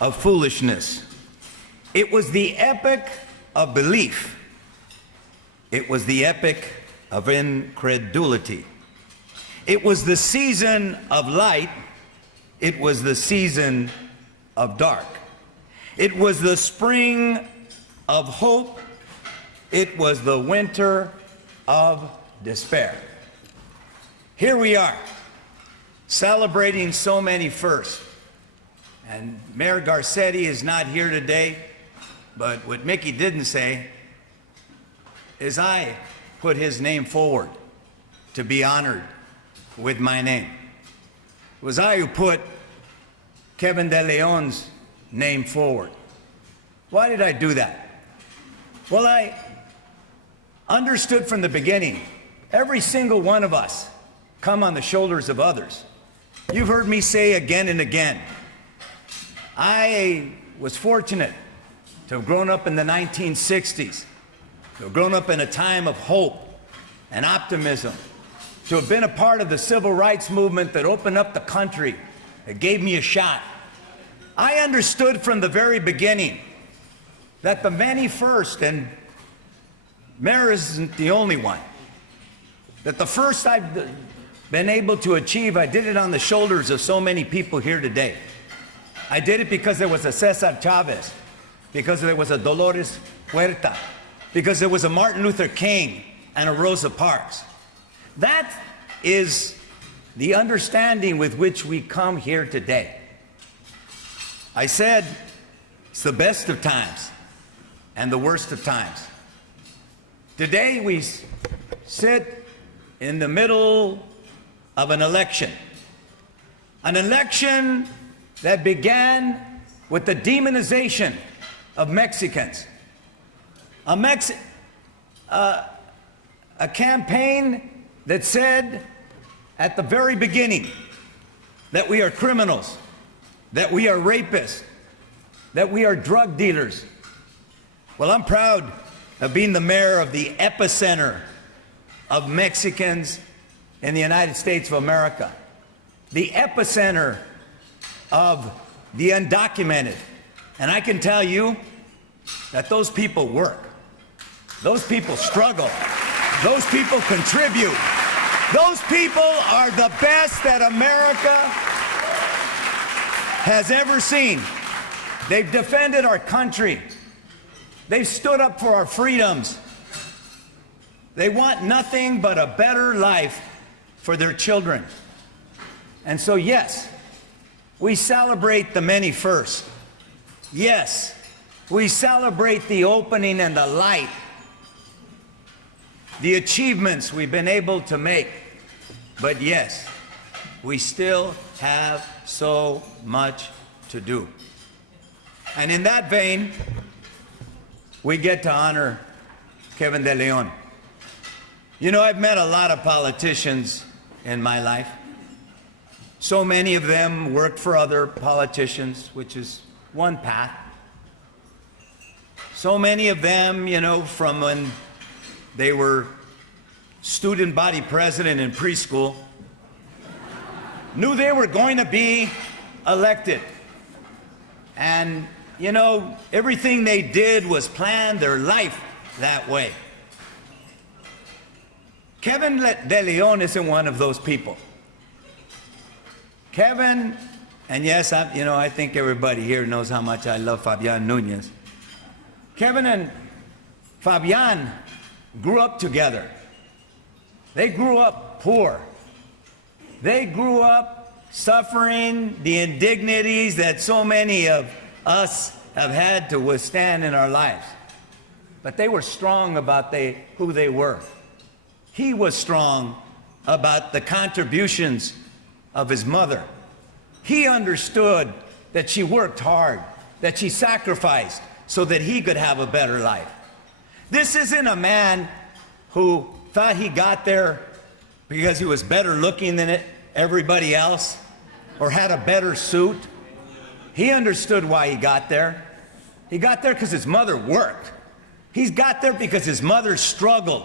of foolishness. It was the epoch of belief. It was the epoch of incredulity. It was the season of light. It was the season of dark. It was the spring of hope. It was the winter of despair. Here we are, celebrating so many firsts. And Mayor Garcetti is not here today, but what Mickey didn't say is I put his name forward to be honored with my name. It was I who put Kevin De Leon's name forward. Why did I do that? Well, I understood from the beginning, every single one of us come on the shoulders of others. You've heard me say again and again, I was fortunate to have grown up in the 1960s, to have grown up in a time of hope and optimism, to have been a part of the civil rights movement that opened up the country, that gave me a shot. I understood from the very beginning that the many first, and Mayor isn't the only one, that the first I've been able to achieve, I did it on the shoulders of so many people here today. I did it because there was a Cesar Chavez, because there was a Dolores Huerta, because there was a Martin Luther King and a Rosa Parks. That is the understanding with which we come here today. I said it's the best of times and the worst of times. Today we sit in the middle of an election that began with the demonization of Mexicans. A campaign that said at the very beginning that we are criminals, that we are rapists, that we are drug dealers. Well, I'm proud of being the mayor of the epicenter of Mexicans in the United States of America, the epicenter of the undocumented. And I can tell you that those people work. Those people struggle. Those people contribute. Those people are the best that America has ever seen. They've defended our country. They've stood up for our freedoms. They want nothing but a better life for their children. And so, yes, we celebrate the many first. Yes, we celebrate the opening and the light, the achievements we've been able to make. But yes, we still have so much to do. And in that vein, we get to honor Kevin De Leon. You know, I've met a lot of politicians in my life. So many of them worked for other politicians, which is one path. So many of them, you know, from when they were student body president in preschool, knew they were going to be elected. And, you know, everything they did was plan their life that way. Kevin De Leon isn't one of those people. Kevin, and yes, I think everybody here knows how much I love Fabian Nunez. Kevin and Fabian grew up together. They grew up poor. They grew up suffering the indignities that so many of us have had to withstand in our lives. But they were strong about who they were. He was strong about the contributions of his mother. He understood that she worked hard, that she sacrificed so that he could have a better life. This isn't a man who thought he got there because he was better looking than everybody else or had a better suit. He understood why he got there. He got there because his mother worked. He got there because his mother struggled.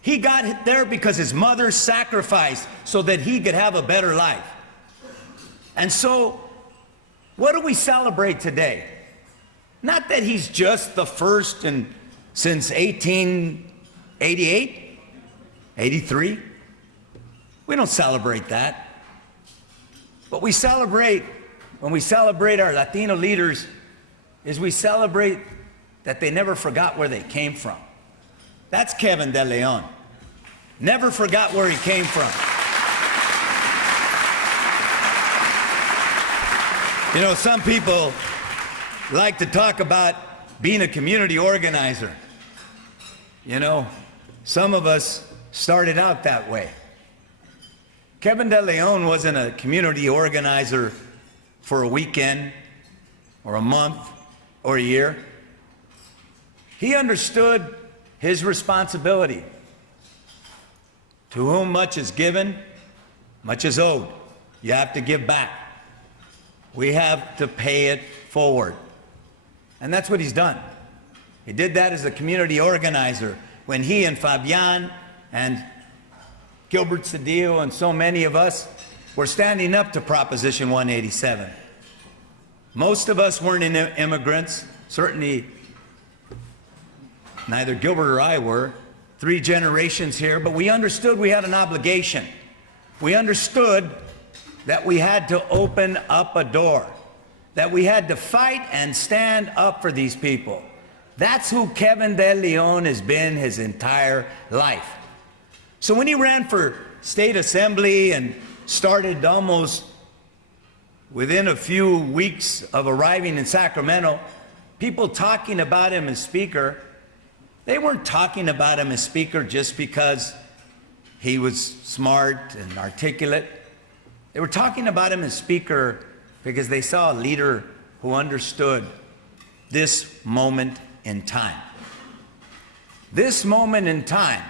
He got there because his mother sacrificed so that he could have a better life. And so, what do we celebrate today? Not that he's just the first since 1888. 83? We don't celebrate that. But we celebrate, when we celebrate our Latino leaders, is we celebrate that they never forgot where they came from. That's Kevin De Leon. Never forgot where he came from. You know, some people like to talk about being a community organizer. You know, some of us started out that way. Kevin De Leon wasn't a community organizer for a weekend or a month or a year. He understood his responsibility. To whom much is given, much is owed. You have to give back. We have to pay it forward. And that's what he's done. He did that as a community organizer when he and Fabian and Gilbert Cedillo and so many of us were standing up to Proposition 187. Most of us weren't immigrants, certainly neither Gilbert or I were, 3 generations here, but we understood we had an obligation. We understood that we had to open up a door, that we had to fight and stand up for these people. That's who Kevin De Leon has been his entire life. So when he ran for state assembly and started almost within a few weeks of arriving in Sacramento, people talking about him as speaker, they weren't talking about him as speaker just because he was smart and articulate. They were talking about him as speaker because they saw a leader who understood this moment in time. This moment in time,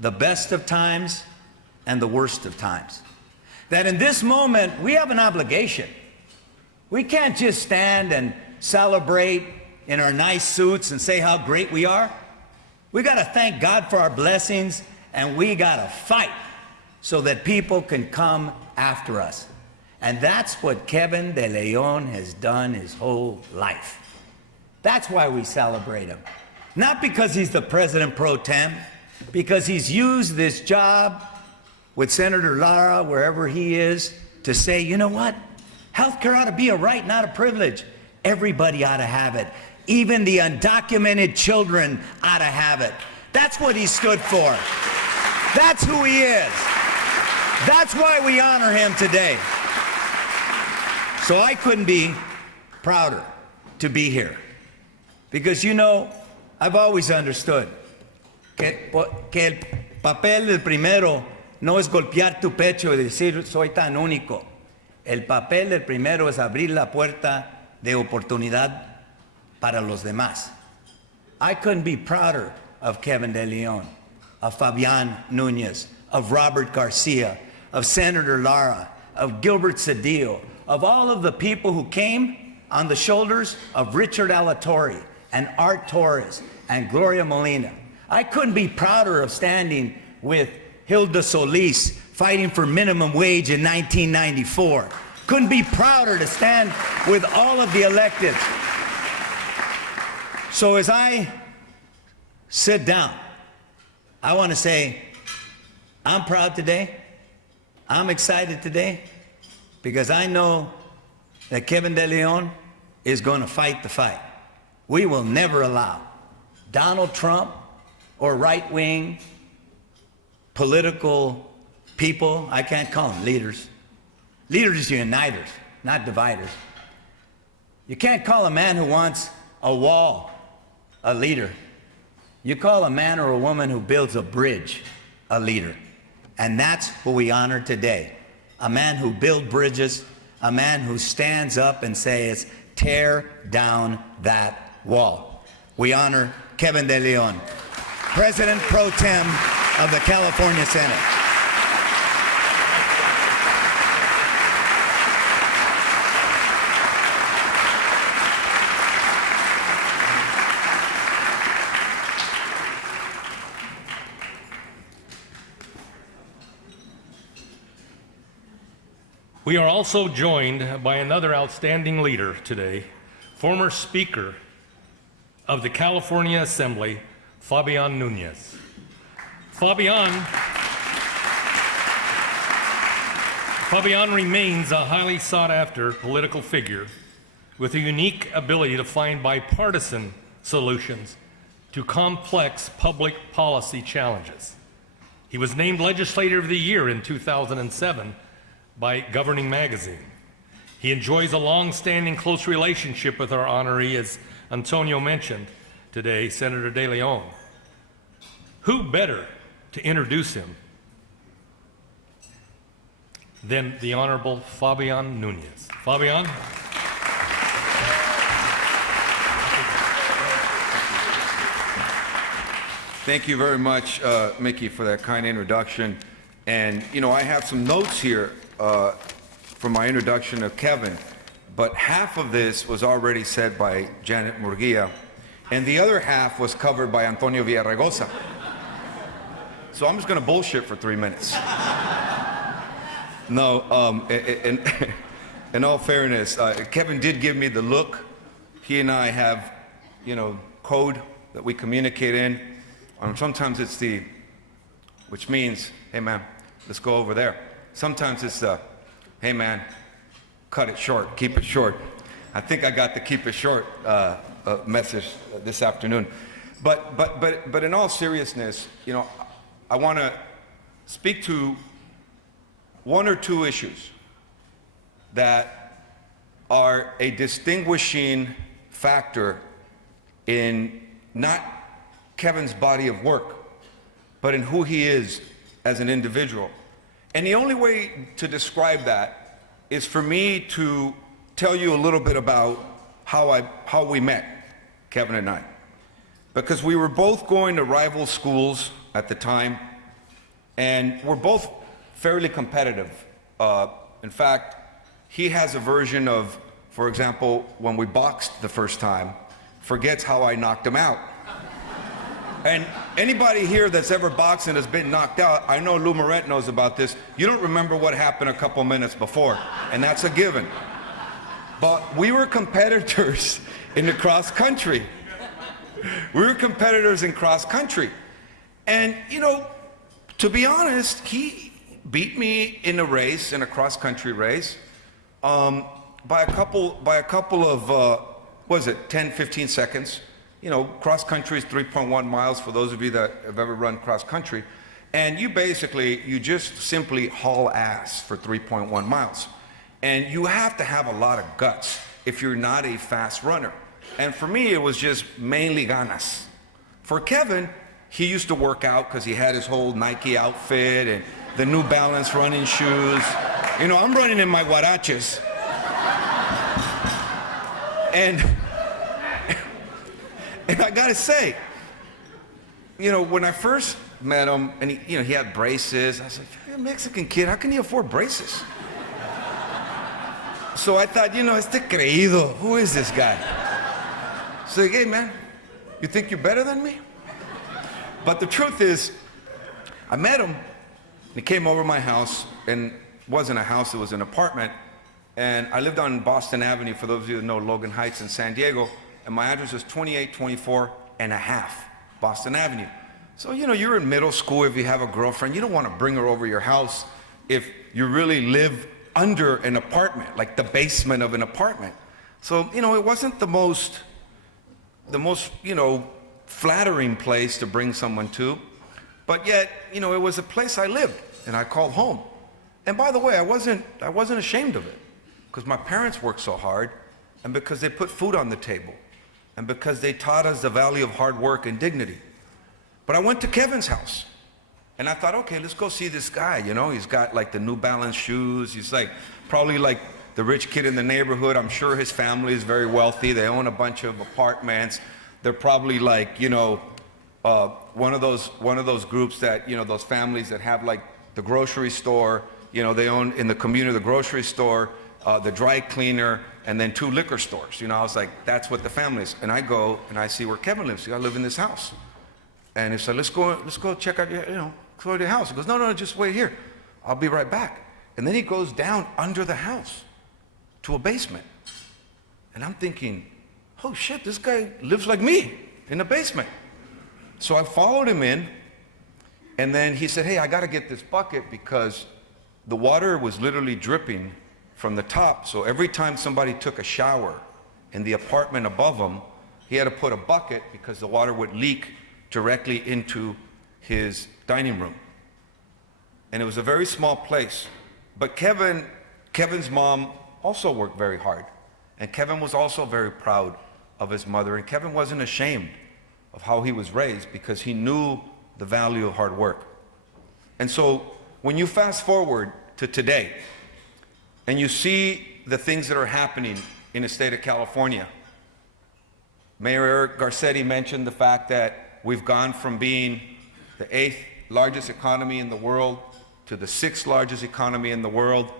the best of times and the worst of times. That in this moment, we have an obligation. We can't just stand and celebrate in our nice suits and say how great we are. We got to thank God for our blessings, and we got to fight so that people can come after us. And that's what Kevin De Leon has done his whole life. That's why we celebrate him. Not because he's the president pro tem, because he's used this job with Senator Lara, wherever he is, to say, you know what? Healthcare ought to be a right, not a privilege. Everybody ought to have it. Even the undocumented children ought to have it. That's what he stood for. That's who he is. That's why we honor him today. So I couldn't be prouder to be here. Because, you know, I've always understood que el papel del primero no es golpear tu pecho y decir soy tan único. El papel del primero es abrir la puerta de oportunidad para los demás. I couldn't be prouder of Kevin De Leon, of Fabian Núñez, of Robert Garcia, of Senator Lara, of Gilbert Cedillo, of all of the people who came on the shoulders of Richard Alatorre and Art Torres and Gloria Molina. I couldn't be prouder of standing with Hilda Solis fighting for minimum wage in 1994. Couldn't be prouder to stand with all of the electeds. So as I sit down, I want to say, I'm proud today. I'm excited today because I know that Kevin De Leon is going to fight the fight. We will never allow Donald Trump or right-wing political people, I can't call them leaders. Leaders are uniters, not dividers. You can't call a man who wants a wall a leader. You call a man or a woman who builds a bridge a leader. And that's what we honor today. A man who builds bridges, a man who stands up and says, tear down that wall. We honor Kevin De Leon, President Pro Tem of the California Senate. We are also joined by another outstanding leader today, former Speaker of the California Assembly, Fabian Núñez. Fabian remains a highly sought-after political figure with a unique ability to find bipartisan solutions to complex public policy challenges. He was named Legislator of the Year in 2007 by Governing Magazine. He enjoys a long-standing close relationship with our honoree, as Antonio mentioned today, Senator De Leon. Who better to introduce him than the Honorable Fabian Nunez? Fabian? Thank you very much, Mickey, for that kind introduction. And, you know, I have some notes here from my introduction of Kevin, but half of this was already said by Janet Murguia, and the other half was covered by Antonio Villaraigosa. So I'm just going to bullshit for 3 minutes. No, in all fairness, Kevin did give me the look. He and I have, you know, code that we communicate in. Sometimes it's the, which means, hey man, let's go over there. Sometimes it's the, hey man, cut it short, keep it short. I think I got the keep it short message this afternoon. But in all seriousness, you know, I want to speak to one or two issues that are a distinguishing factor in not Kevin's body of work, but in who he is as an individual. And the only way to describe that is for me to tell you a little bit about how we met, Kevin and I. Because we were both going to rival schools at the time, and we're both fairly competitive. In fact, he has a version of, for example, when we boxed the first time, forgets how I knocked him out. And anybody here that's ever boxed and has been knocked out, I know Lou Moret knows about this, you don't remember what happened a couple minutes before, and that's a given. But we were competitors in the cross country. We were competitors in cross country. And, you know, to be honest, he beat me in a race, in a cross country race, by a couple of, what is it, 10, 15 seconds. You know, cross country is 3.1 miles for those of you that have ever run cross country. And you just simply haul ass for 3.1 miles. And you have to have a lot of guts if you're not a fast runner. And for me, it was just mainly ganas. For Kevin, he used to work out because he had his whole Nike outfit and the New Balance running shoes. You know, I'm running in my huaraches. And I gotta say, you know, when I first met him, and he had braces, I was like, you're a Mexican kid, how can you afford braces? So I thought, you know, este creído, who is this guy? So hey man, you think you're better than me? But the truth is, I met him, and he came over my house, and it wasn't a house, it was an apartment, and I lived on Boston Avenue, for those of you that know Logan Heights in San Diego, and my address was 2824 and a half Boston Avenue. So, you know, you're in middle school, if you have a girlfriend, you don't want to bring her over your house if you really live under an apartment, like the basement of an apartment. So, you know, it wasn't the most, you know, flattering place to bring someone to, but yet, you know, it was a place I lived and I called home. And by the way, I wasn't ashamed of it, because my parents worked so hard, and because they put food on the table, and because they taught us the value of hard work and dignity. But I went to Kevin's house, and I thought, okay, let's go see this guy. You know, he's got like the New Balance shoes. He's like probably like the rich kid in the neighborhood. I'm sure his family is very wealthy. They own a bunch of apartments. They're probably like, you know, one of those groups that, you know, those families that have like the grocery store. You know, they own in the community the grocery store, the dry cleaner, and then 2 liquor stores. You know, I was like, that's what the family is. And I go and I see where Kevin lives. I live in this house. And he said, let's go check out your, you know, go to your house. He goes, no, just wait here. I'll be right back. And then he goes down under the house to a basement. And I'm thinking, oh shit, this guy lives like me in the basement. So I followed him in, And then he said, hey, I got to get this bucket because the water was literally dripping from the top. So every time somebody took a shower in the apartment above him, he had to put a bucket because the water would leak directly into his dining room. And it was a very small place. But Kevin's mom also worked very hard. And Kevin was also very proud of his mother. And Kevin wasn't ashamed of how he was raised because he knew the value of hard work. And so when you fast forward to today and you see the things that are happening in the state of California, Mayor Eric Garcetti mentioned the fact that we've gone from being the 8th largest economy in the world to the 6th largest economy in the world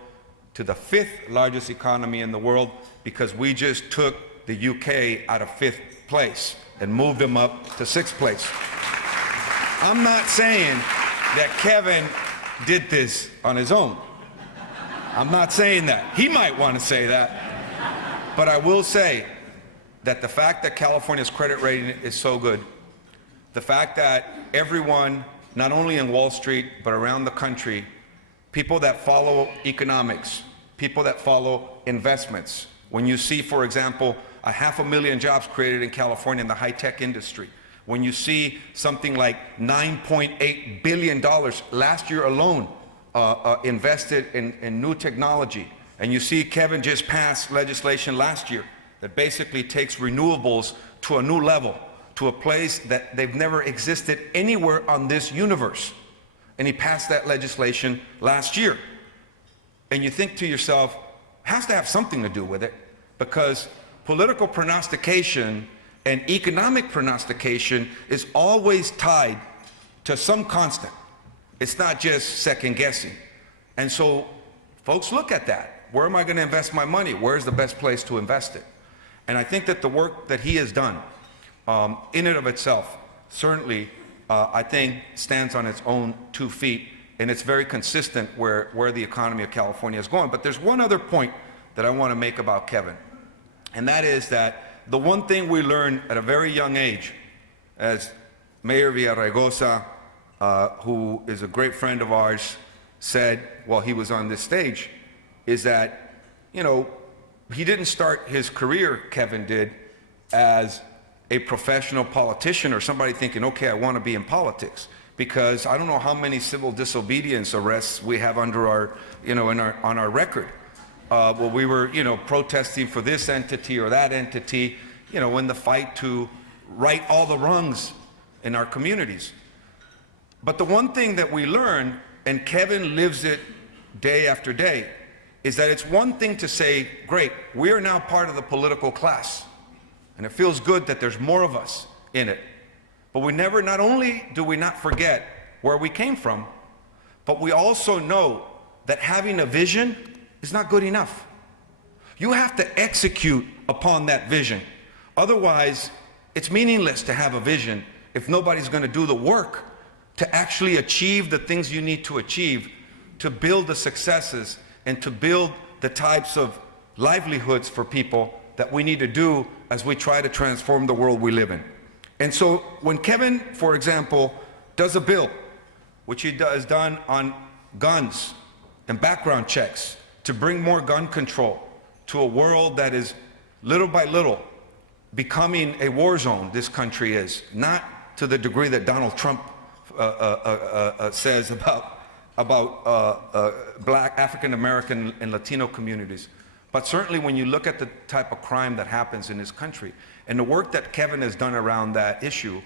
to the 5th largest economy in the world because we just took the UK out of 5th place and moved them up to 6th place. I'm not saying that Kevin did this on his own. I'm not saying that. He might want to say that. But I will say that the fact that California's credit rating is so good, the fact that everyone, not only in Wall Street, but around the country, people that follow economics, people that follow investments, when you see, for example, 500,000 jobs created in California in the high-tech industry, when you see something like $9.8 billion last year alone invested in new technology, and you see Kevin just passed legislation last year that basically takes renewables to a new level, to a place that they've never existed anywhere on this universe. And he passed that legislation last year. And you think to yourself, has to have something to do with it, because political prognostication and economic prognostication is always tied to some constant. It's not just second guessing. And so folks look at that. Where am I going to invest my money? Where's the best place to invest it? And I think that the work that he has done in and of itself certainly I think stands on its own 2 feet, and it's very consistent where the economy of California is going. But there's one other point that I want to make about Kevin, and that is that the one thing we learned at a very young age, as Mayor Villaraigosa, who is a great friend of ours, said while he was on this stage, is that, you know, he didn't start his career, Kevin did, as a professional politician or somebody thinking, okay, I want to be in politics, because I don't know how many civil disobedience arrests we have under our, you know, on our record. Well, we were, you know, protesting for this entity or that entity, you know, in the fight to right all the wrongs in our communities. But the one thing that we learned, and Kevin lives it day after day, is that it's one thing to say, great, we are now part of the political class, and it feels good that there's more of us in it. But we never, not only do we not forget where we came from, but we also know that having a vision is not good enough. You have to execute upon that vision. Otherwise, it's meaningless to have a vision if nobody's going to do the work to actually achieve the things you need to achieve, to build the successes and to build the types of livelihoods for people that we need to do as we try to transform the world we live in. And so when Kevin, for example, does a bill, which he has done on guns and background checks to bring more gun control to a world that is little by little becoming a war zone, this country is, not to the degree that Donald Trump says about black, African American and Latino communities. But certainly when you look at the type of crime that happens in this country and the work that Kevin has done around that issue,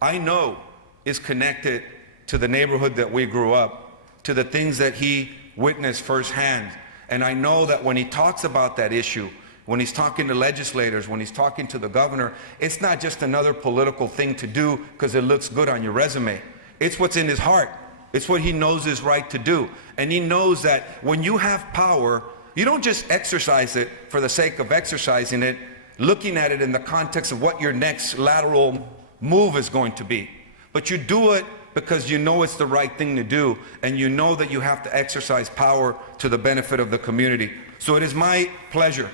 I know is connected to the neighborhood that we grew up, to the things that he witnessed firsthand. And I know that when he talks about that issue, when he's talking to legislators, when he's talking to the governor, it's not just another political thing to do because it looks good on your resume. It's what's in his heart. It's what he knows is right to do. And he knows that when you have power, you don't just exercise it for the sake of exercising it, looking at it in the context of what your next lateral move is going to be. But you do it because you know it's the right thing to do, and you know that you have to exercise power to the benefit of the community. So it is my pleasure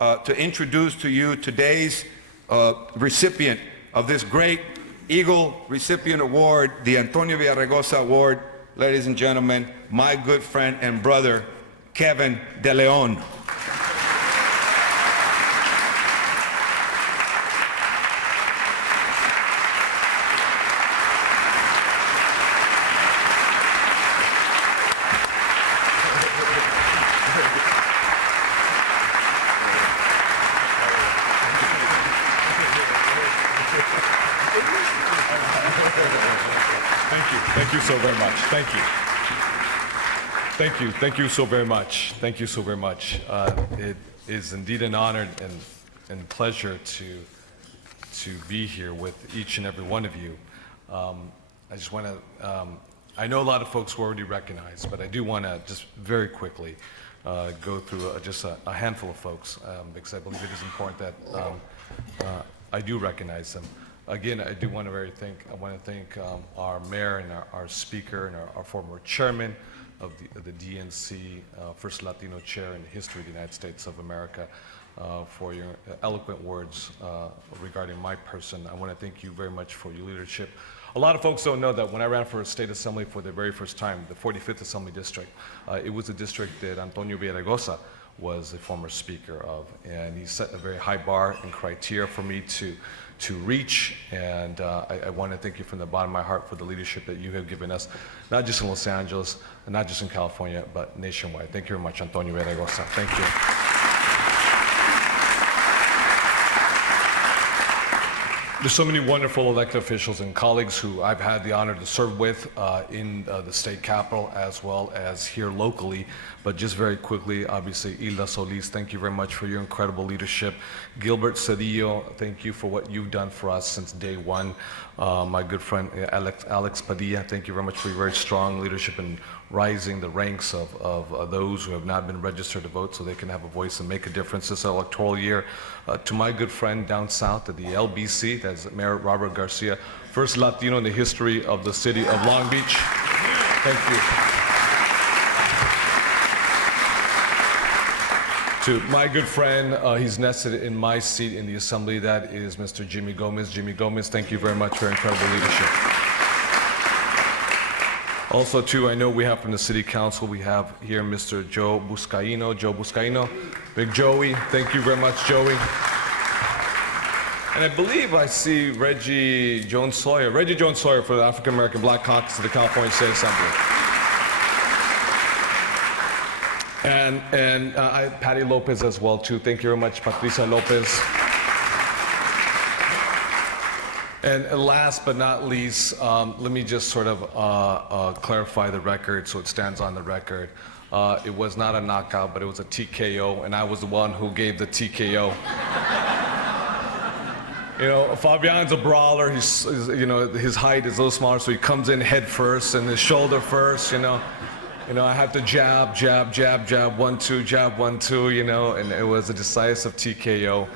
to introduce to you today's recipient of this great Eagle Recipient Award, the Antonio Villaraigosa Award, ladies and gentlemen, my good friend and brother, Kevin De Leon. Thank you so very much. Thank you. Thank you. Thank you so very much. Thank you so very much. It is indeed an honor and pleasure to be here with each and every one of you. I just want to, I know a lot of folks were already recognized, but I do want to just very quickly go through just a handful of folks because I believe it is important that I do recognize them. Again, I do want to thank our mayor and our speaker and our former chairman of the DNC, first Latino chair in the history of the United States of America, for your eloquent words regarding my person. I want to thank you very much for your leadership. A lot of folks don't know that when I ran for a state assembly for the very first time, the 45th Assembly District, it was a district that Antonio Villaraigosa was a former speaker of, and he set a very high bar and criteria for me to reach, and I want to thank you from the bottom of my heart for the leadership that you have given us, not just in Los Angeles, and not just in California, but nationwide. Thank you very much, Antonio Villaraigosa. Thank you. There's so many wonderful elected officials and colleagues who I've had the honor to serve with in the state capitol as well as here locally. But just very quickly, obviously, Hilda Solis, thank you very much for your incredible leadership. Gilbert Cedillo, thank you for what you've done for us since day one. My good friend Alex Padilla, thank you very much for your very strong leadership in rising the ranks of those who have not been registered to vote so they can have a voice and make a difference this electoral year. To my good friend down south at the LBC, that's Mayor Robert Garcia, first Latino in the history of the city of Long Beach. Thank you. To my good friend, he's nested in my seat in the assembly, that is Mr. Jimmy Gomez. Jimmy Gomez, thank you very much for your incredible leadership. Also, too, I know we have from the City Council, we have here Mr. Joe Buscaino. Joe Buscaino, Big Joey, thank you very much, Joey. And I believe I see Reggie Jones-Sawyer. Reggie Jones-Sawyer for the African American Black Caucus of the California State Assembly. And Patty Lopez as well, too. Thank you very much, Patricia Lopez. And last but not least, let me just sort of clarify the record so it stands on the record. It was not a knockout, but it was a TKO, and I was the one who gave the TKO. You know, Fabian's a brawler. He's, you know, his height is a little smaller, so he comes in head first and his shoulder first, you know. You know, I have to jab, jab, jab, jab, 1-2, jab, 1-2, you know, and it was a decisive TKO.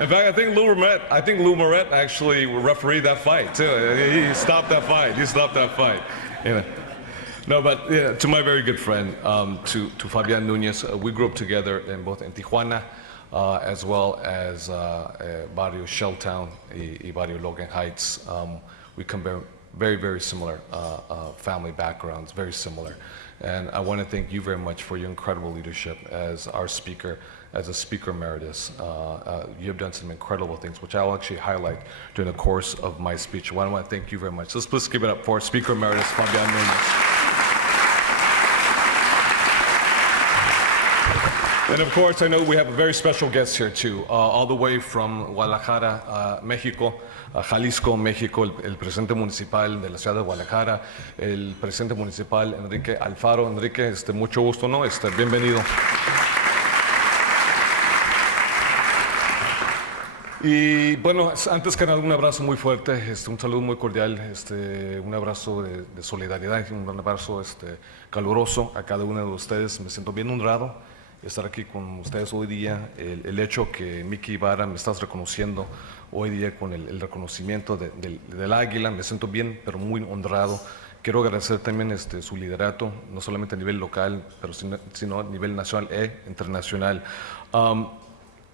In fact, I think Lou Moret actually refereed that fight too. He stopped that fight. He stopped that fight. You know. No, but yeah, to my very good friend, to Fabian Nunez, we grew up together in both in Tijuana, as well as Barrio Shelltown y Barrio Logan Heights. We come very, very similar family backgrounds, very similar. And I want to thank you very much for your incredible leadership as our speaker, as a Speaker Emeritus. You have done some incredible things, which I'll actually highlight during the course of my speech. I want to thank you very much. Let's please give it up for Speaker Emeritus Fabian Nunez. And of course, I know we have a very special guest here too, all the way from Guadalajara, México, Jalisco, México, el presidente municipal de la ciudad de Guadalajara, el presidente municipal Enrique Alfaro. Enrique, mucho gusto, ¿no? Bienvenido. Y bueno, antes que nada, un abrazo muy fuerte, un saludo muy cordial, un abrazo de solidaridad, un abrazo caluroso a cada uno de ustedes. Me siento bien honrado estar aquí con ustedes hoy día. El hecho que Mickey Ibarra me estás reconociendo hoy día con el reconocimiento del Águila, me siento bien, pero muy honrado. Quiero agradecer también su liderato, no solamente a nivel local, pero sino a nivel nacional e internacional.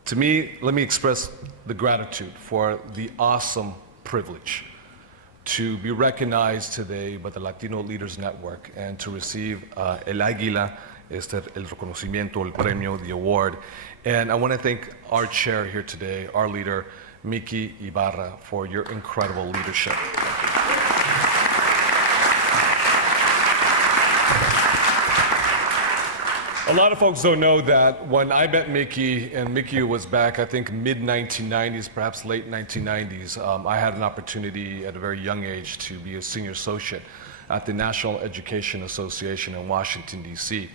To me, let me express the gratitude for the awesome privilege to be recognized today by the Latino Leaders Network and to receive El Águila, el reconocimiento, el premio, the award. And I want to thank our chair here today, our leader, Mickey Ibarra, for your incredible leadership. A lot of folks don't know that when I met Mickey, and Mickey was back, I think, mid-1990s, perhaps late 1990s, I had an opportunity at a very young age to be a senior associate at the National Education Association in Washington, D.C.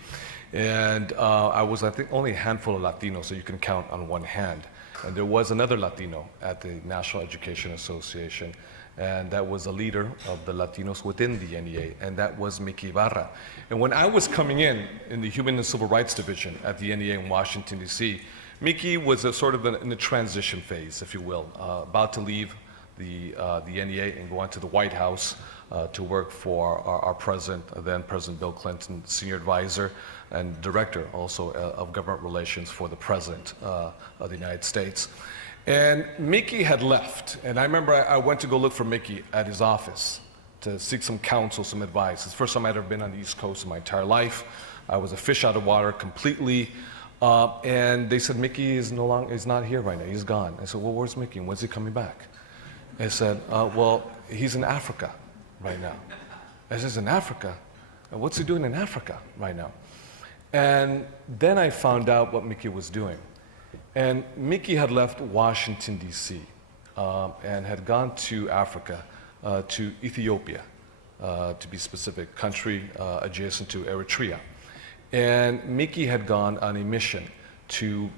And I was, I think, only a handful of Latinos, so you can count on one hand. And there was another Latino at the National Education Association, and that was a leader of the Latinos within the NEA, and that was Mickey Ibarra. And when I was coming in the Human and Civil Rights Division at the NEA in Washington, D.C., Mickey was sort of in the transition phase, if you will, about to leave the NEA and go on to the White House to work for our president, then President Bill Clinton, senior advisor and director also of government relations for the president of the United States. And Mickey had left, and I remember I went to go look for Mickey at his office to seek some counsel, some advice. It's the first time I'd ever been on the East Coast in my entire life. I was a fish out of water completely, and they said, Mickey is he's not here right now, he's gone. I said, well, where's Mickey, and when's he coming back? They said, well, he's in Africa right now. I said, in Africa? And what's he doing in Africa right now? And then I found out what Mickey was doing. And Mickey had left Washington, D.C., and had gone to Africa, to Ethiopia, to be specific, country adjacent to Eritrea. And Mickey had gone on a mission to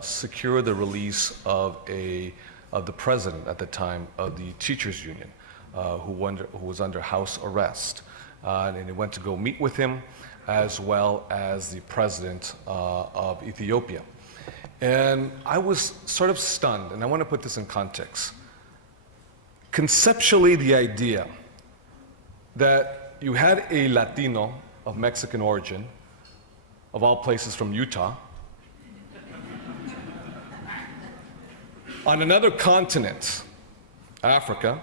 secure the release of the president at the time of the teachers union, who was under house arrest. And he went to go meet with him, as well as the president of Ethiopia. And I was sort of stunned, and I want to put this in context. Conceptually, the idea that you had a Latino of Mexican origin, of all places from Utah, on another continent, Africa,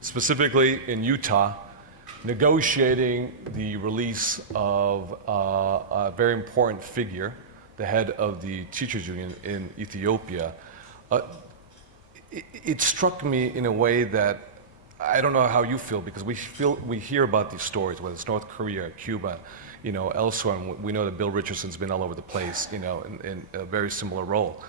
specifically in Utah, negotiating the release of a very important figure, the head of the teachers union in Ethiopia, it struck me in a way that I don't know how you feel, because we hear about these stories, whether it's North Korea, Cuba, elsewhere, and we know that Bill Richardson's been all over the place, in a very similar role.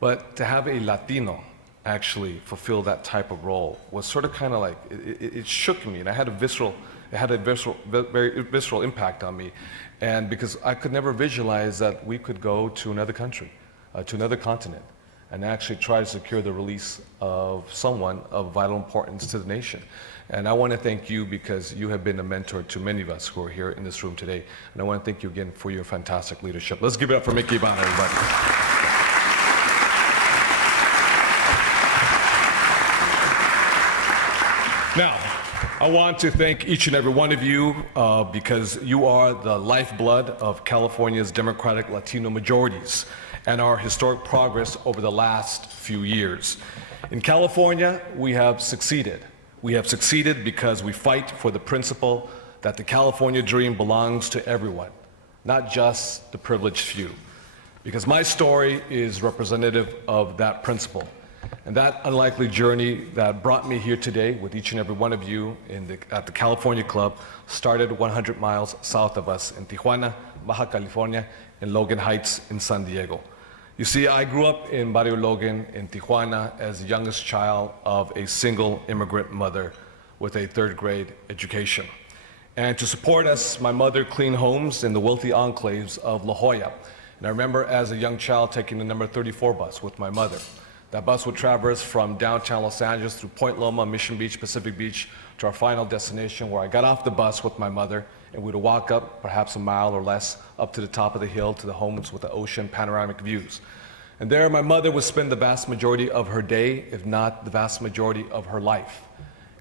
But to have a Latino actually fulfill that type of role was sort of kind of like, it shook me, and it had a very visceral impact on me. And because I could never visualize that we could go to another country, to another continent, and actually try to secure the release of someone of vital importance to the nation. And I want to thank you, because you have been a mentor to many of us who are here in this room today. And I want to thank you again for your fantastic leadership. Let's give it up for Mickey Ibarra, everybody. Now, I want to thank each and every one of you because you are the lifeblood of California's Democratic Latino majorities and our historic progress over the last few years. In California, we have succeeded. We have succeeded because we fight for the principle that the California dream belongs to everyone, not just the privileged few. Because my story is representative of that principle. And that unlikely journey that brought me here today with each and every one of you at the California Club started 100 miles south of us in Tijuana, Baja California, in Logan Heights in San Diego. You see, I grew up in Barrio Logan in Tijuana as the youngest child of a single immigrant mother with a third grade education. And to support us, my mother cleaned homes in the wealthy enclaves of La Jolla. And I remember as a young child taking the number 34 bus with my mother. That bus would traverse from downtown Los Angeles through Point Loma, Mission Beach, Pacific Beach, to our final destination, where I got off the bus with my mother, and we'd walk up perhaps a mile or less up to the top of the hill to the homes with the ocean panoramic views. And there my mother would spend the vast majority of her day, if not the vast majority of her life,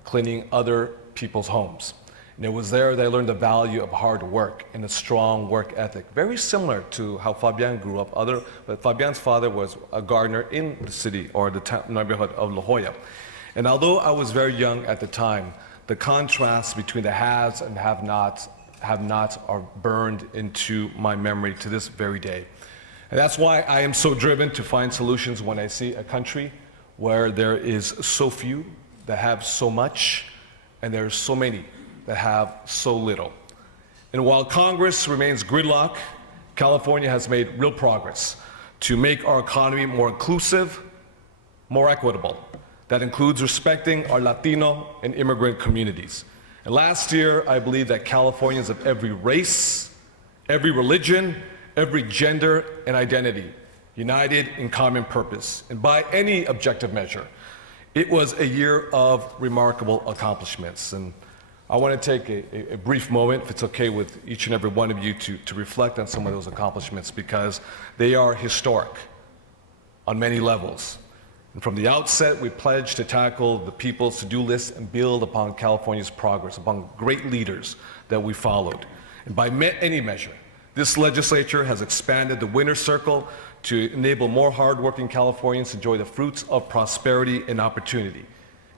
cleaning other people's homes. And it was there that I learned the value of hard work and a strong work ethic. Very similar to how Fabian grew up. But Fabian's father was a gardener in the city or the neighborhood of La Jolla. And although I was very young at the time, the contrast between the haves and have-nots are burned into my memory to this very day. And that's why I am so driven to find solutions when I see a country where there is so few that have so much, and there are so many that have so little. And while Congress remains gridlocked, California has made real progress to make our economy more inclusive, more equitable. That includes respecting our Latino and immigrant communities. And last year, I believe that Californians of every race, every religion, every gender and identity united in common purpose. And by any objective measure, it was a year of remarkable accomplishments. And I want to take a brief moment, if it's okay with each and every one of you, to reflect on some of those accomplishments because they are historic on many levels. And from the outset, we pledged to tackle the people's to-do list and build upon California's progress, upon great leaders that we followed. And by any measure, this legislature has expanded the winner's circle to enable more hardworking Californians to enjoy the fruits of prosperity and opportunity.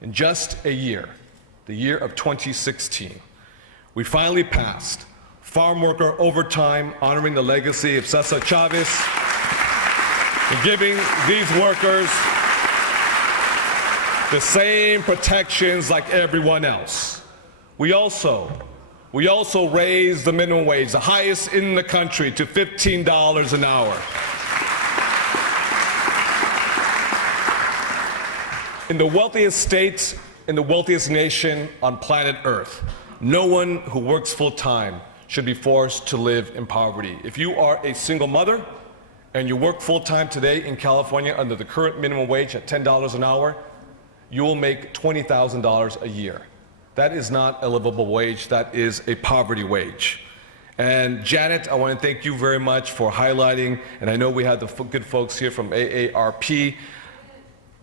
In just a year, the year of 2016, we finally passed farm worker overtime, honoring the legacy of Cesar Chavez, and giving these workers the same protections like everyone else. We also raised the minimum wage, the highest in the country, to $15 an hour. In the wealthiest state, in the wealthiest nation on planet Earth, no one who works full-time should be forced to live in poverty. If you are a single mother and you work full-time today in California under the current minimum wage at $10 an hour, you will make $20,000 a year. That is not a livable wage, that is a poverty wage. And Janet, I want to thank you very much for highlighting, and I know we have the good folks here from AARP.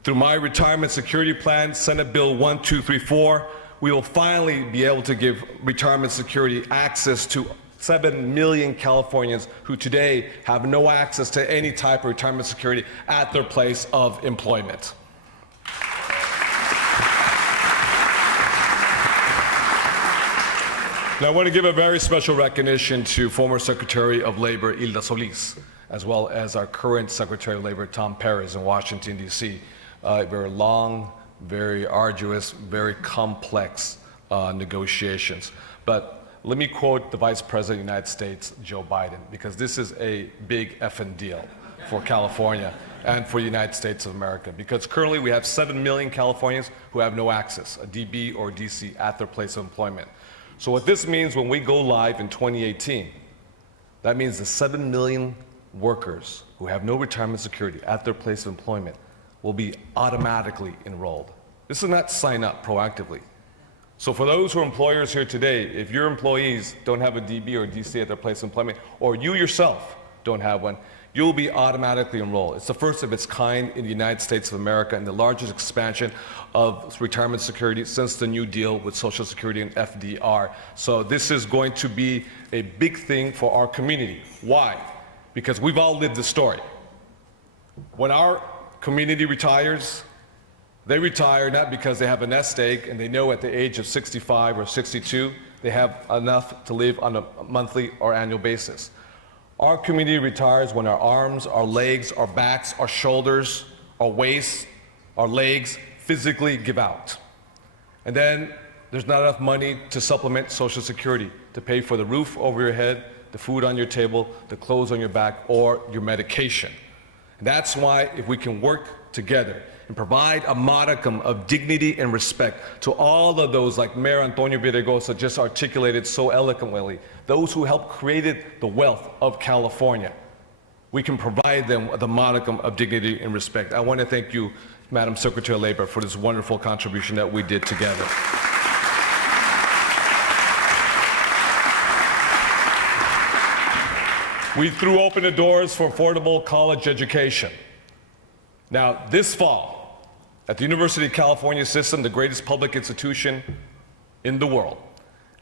Through my retirement security plan, Senate Bill 1234, we will finally be able to give retirement security access to 7 million Californians who today have no access to any type of retirement security at their place of employment. Now, I want to give a very special recognition to former Secretary of Labor Hilda Solis, as well as our current Secretary of Labor Tom Perez in Washington, D.C. Very long, very arduous, very complex negotiations. But let me quote the Vice President of the United States, Joe Biden, because this is a big effing deal for California and for the United States of America. Because currently we have 7 million Californians who have no access, a DB or DC, at their place of employment. So what this means when we go live in 2018, that means the 7 million workers who have no retirement security at their place of employment will be automatically enrolled. This is not sign up proactively. So for those who are employers here today, if your employees don't have a DB or DC at their place of employment, or you yourself don't have one, you'll be automatically enrolled. It's the first of its kind in the United States of America and the largest expansion of retirement security since the New Deal with Social Security and FDR. So this is going to be a big thing for our community. Why? Because we've all lived the story. When our community retires, they retire not because they have a nest egg and they know at the age of 65 or 62 they have enough to live on a monthly or annual basis. Our community retires when our arms, our legs, our backs, our shoulders, our waist, our legs physically give out. And then there's not enough money to supplement Social Security, to pay for the roof over your head, the food on your table, the clothes on your back, or your medication. And that's why if we can work together and provide a modicum of dignity and respect to all of those, like Mayor Antonio Villaraigosa just articulated so eloquently, those who helped created the wealth of California, we can provide them the modicum of dignity and respect. I want to thank you, Madam Secretary of Labor, for this wonderful contribution that we did together. We threw open the doors for affordable college education. Now, this fall, at the University of California system, the greatest public institution in the world,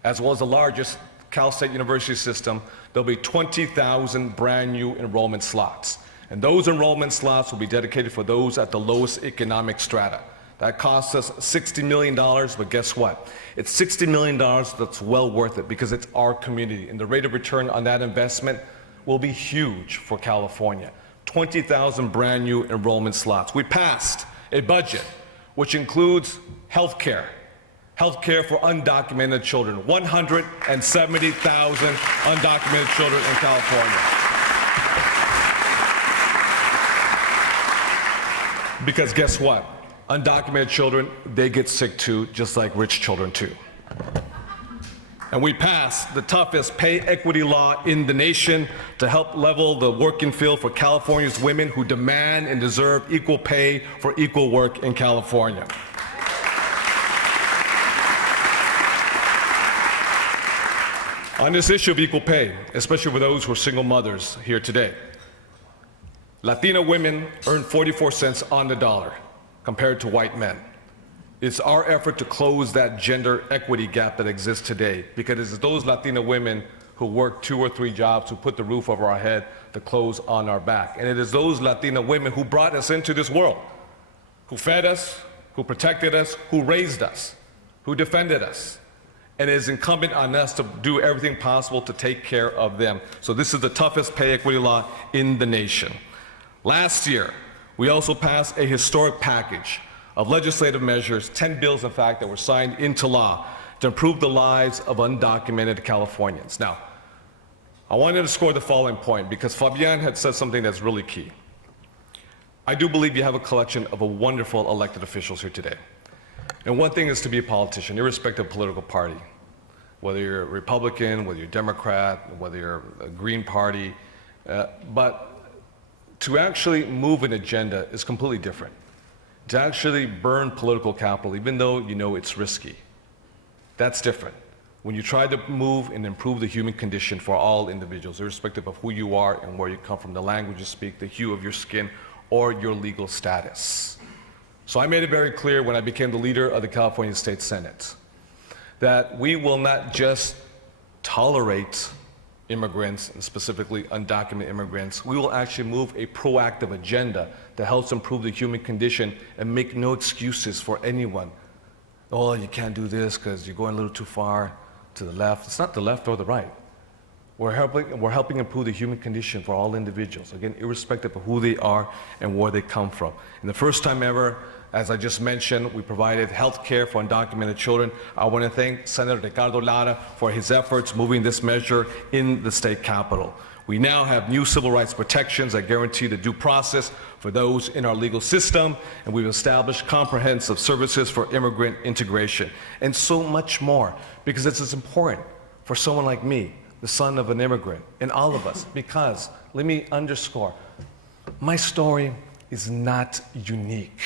as well as the largest Cal State University system, there'll be 20,000 brand new enrollment slots. And those enrollment slots will be dedicated for those at the lowest economic strata. That costs us $60 million, but guess what? It's $60 million that's well worth it because it's our community, and the rate of return on that investment will be huge for California. 20,000 brand new enrollment slots. We passed a budget which includes health care for undocumented children, 170,000 undocumented children in California. Because guess what? Undocumented children, they get sick too, just like rich children too. And we passed the toughest pay equity law in the nation to help level the working field for California's women who demand and deserve equal pay for equal work in California. On this issue of equal pay, especially for those who are single mothers here today, Latino women earn 44 cents on the dollar compared to white men. It's our effort to close that gender equity gap that exists today, because it's those Latino women who work 2 or 3 jobs, who put the roof over our head, the clothes on our back. And it is those Latino women who brought us into this world, who fed us, who protected us, who raised us, who defended us. And it is incumbent on us to do everything possible to take care of them. So this is the toughest pay equity law in the nation. Last year, we also passed a historic package of legislative measures, 10 bills, in fact, that were signed into law to improve the lives of undocumented Californians. Now, I want to underscore the following point because Fabian had said something that's really key. I do believe you have a collection of wonderful elected officials here today. And one thing is to be a politician, irrespective of political party, whether you're a Republican, whether you're a Democrat, whether you're a Green Party, but to actually move an agenda is completely different. To actually burn political capital, even though you know it's risky, that's different. When you try to move and improve the human condition for all individuals, irrespective of who you are and where you come from, the language you speak, the hue of your skin, or your legal status. So I made it very clear when I became the leader of the California State Senate that we will not just tolerate immigrants, and specifically undocumented immigrants. We will actually move a proactive agenda that helps improve the human condition and make no excuses for anyone. Oh, you can't do this because you're going a little too far to the left. It's not the left or the right. We're helping improve the human condition for all individuals, again, irrespective of who they are and where they come from. And the first time ever, as I just mentioned, we provided health care for undocumented children. I want to thank Senator Ricardo Lara for his efforts moving this measure in the state capitol. We now have new civil rights protections that guarantee the due process for those in our legal system, and we've established comprehensive services for immigrant integration, and so much more, because it's important for someone like me, the son of an immigrant, and all of us, because, let me underscore, my story is not unique.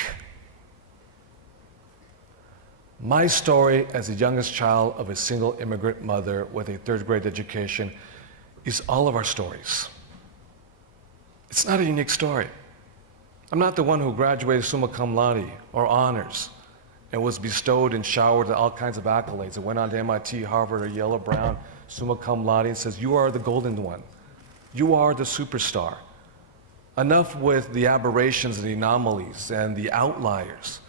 My story as the youngest child of a single immigrant mother with a 3rd grade education is all of our stories. It's not a unique story. I'm not the one who graduated summa cum laude or honors and was bestowed and showered with all kinds of accolades and went on to MIT, Harvard, or Yale or Brown, summa cum laude, and says, you are the golden one. You are the superstar. Enough with the aberrations and the anomalies and the outliers.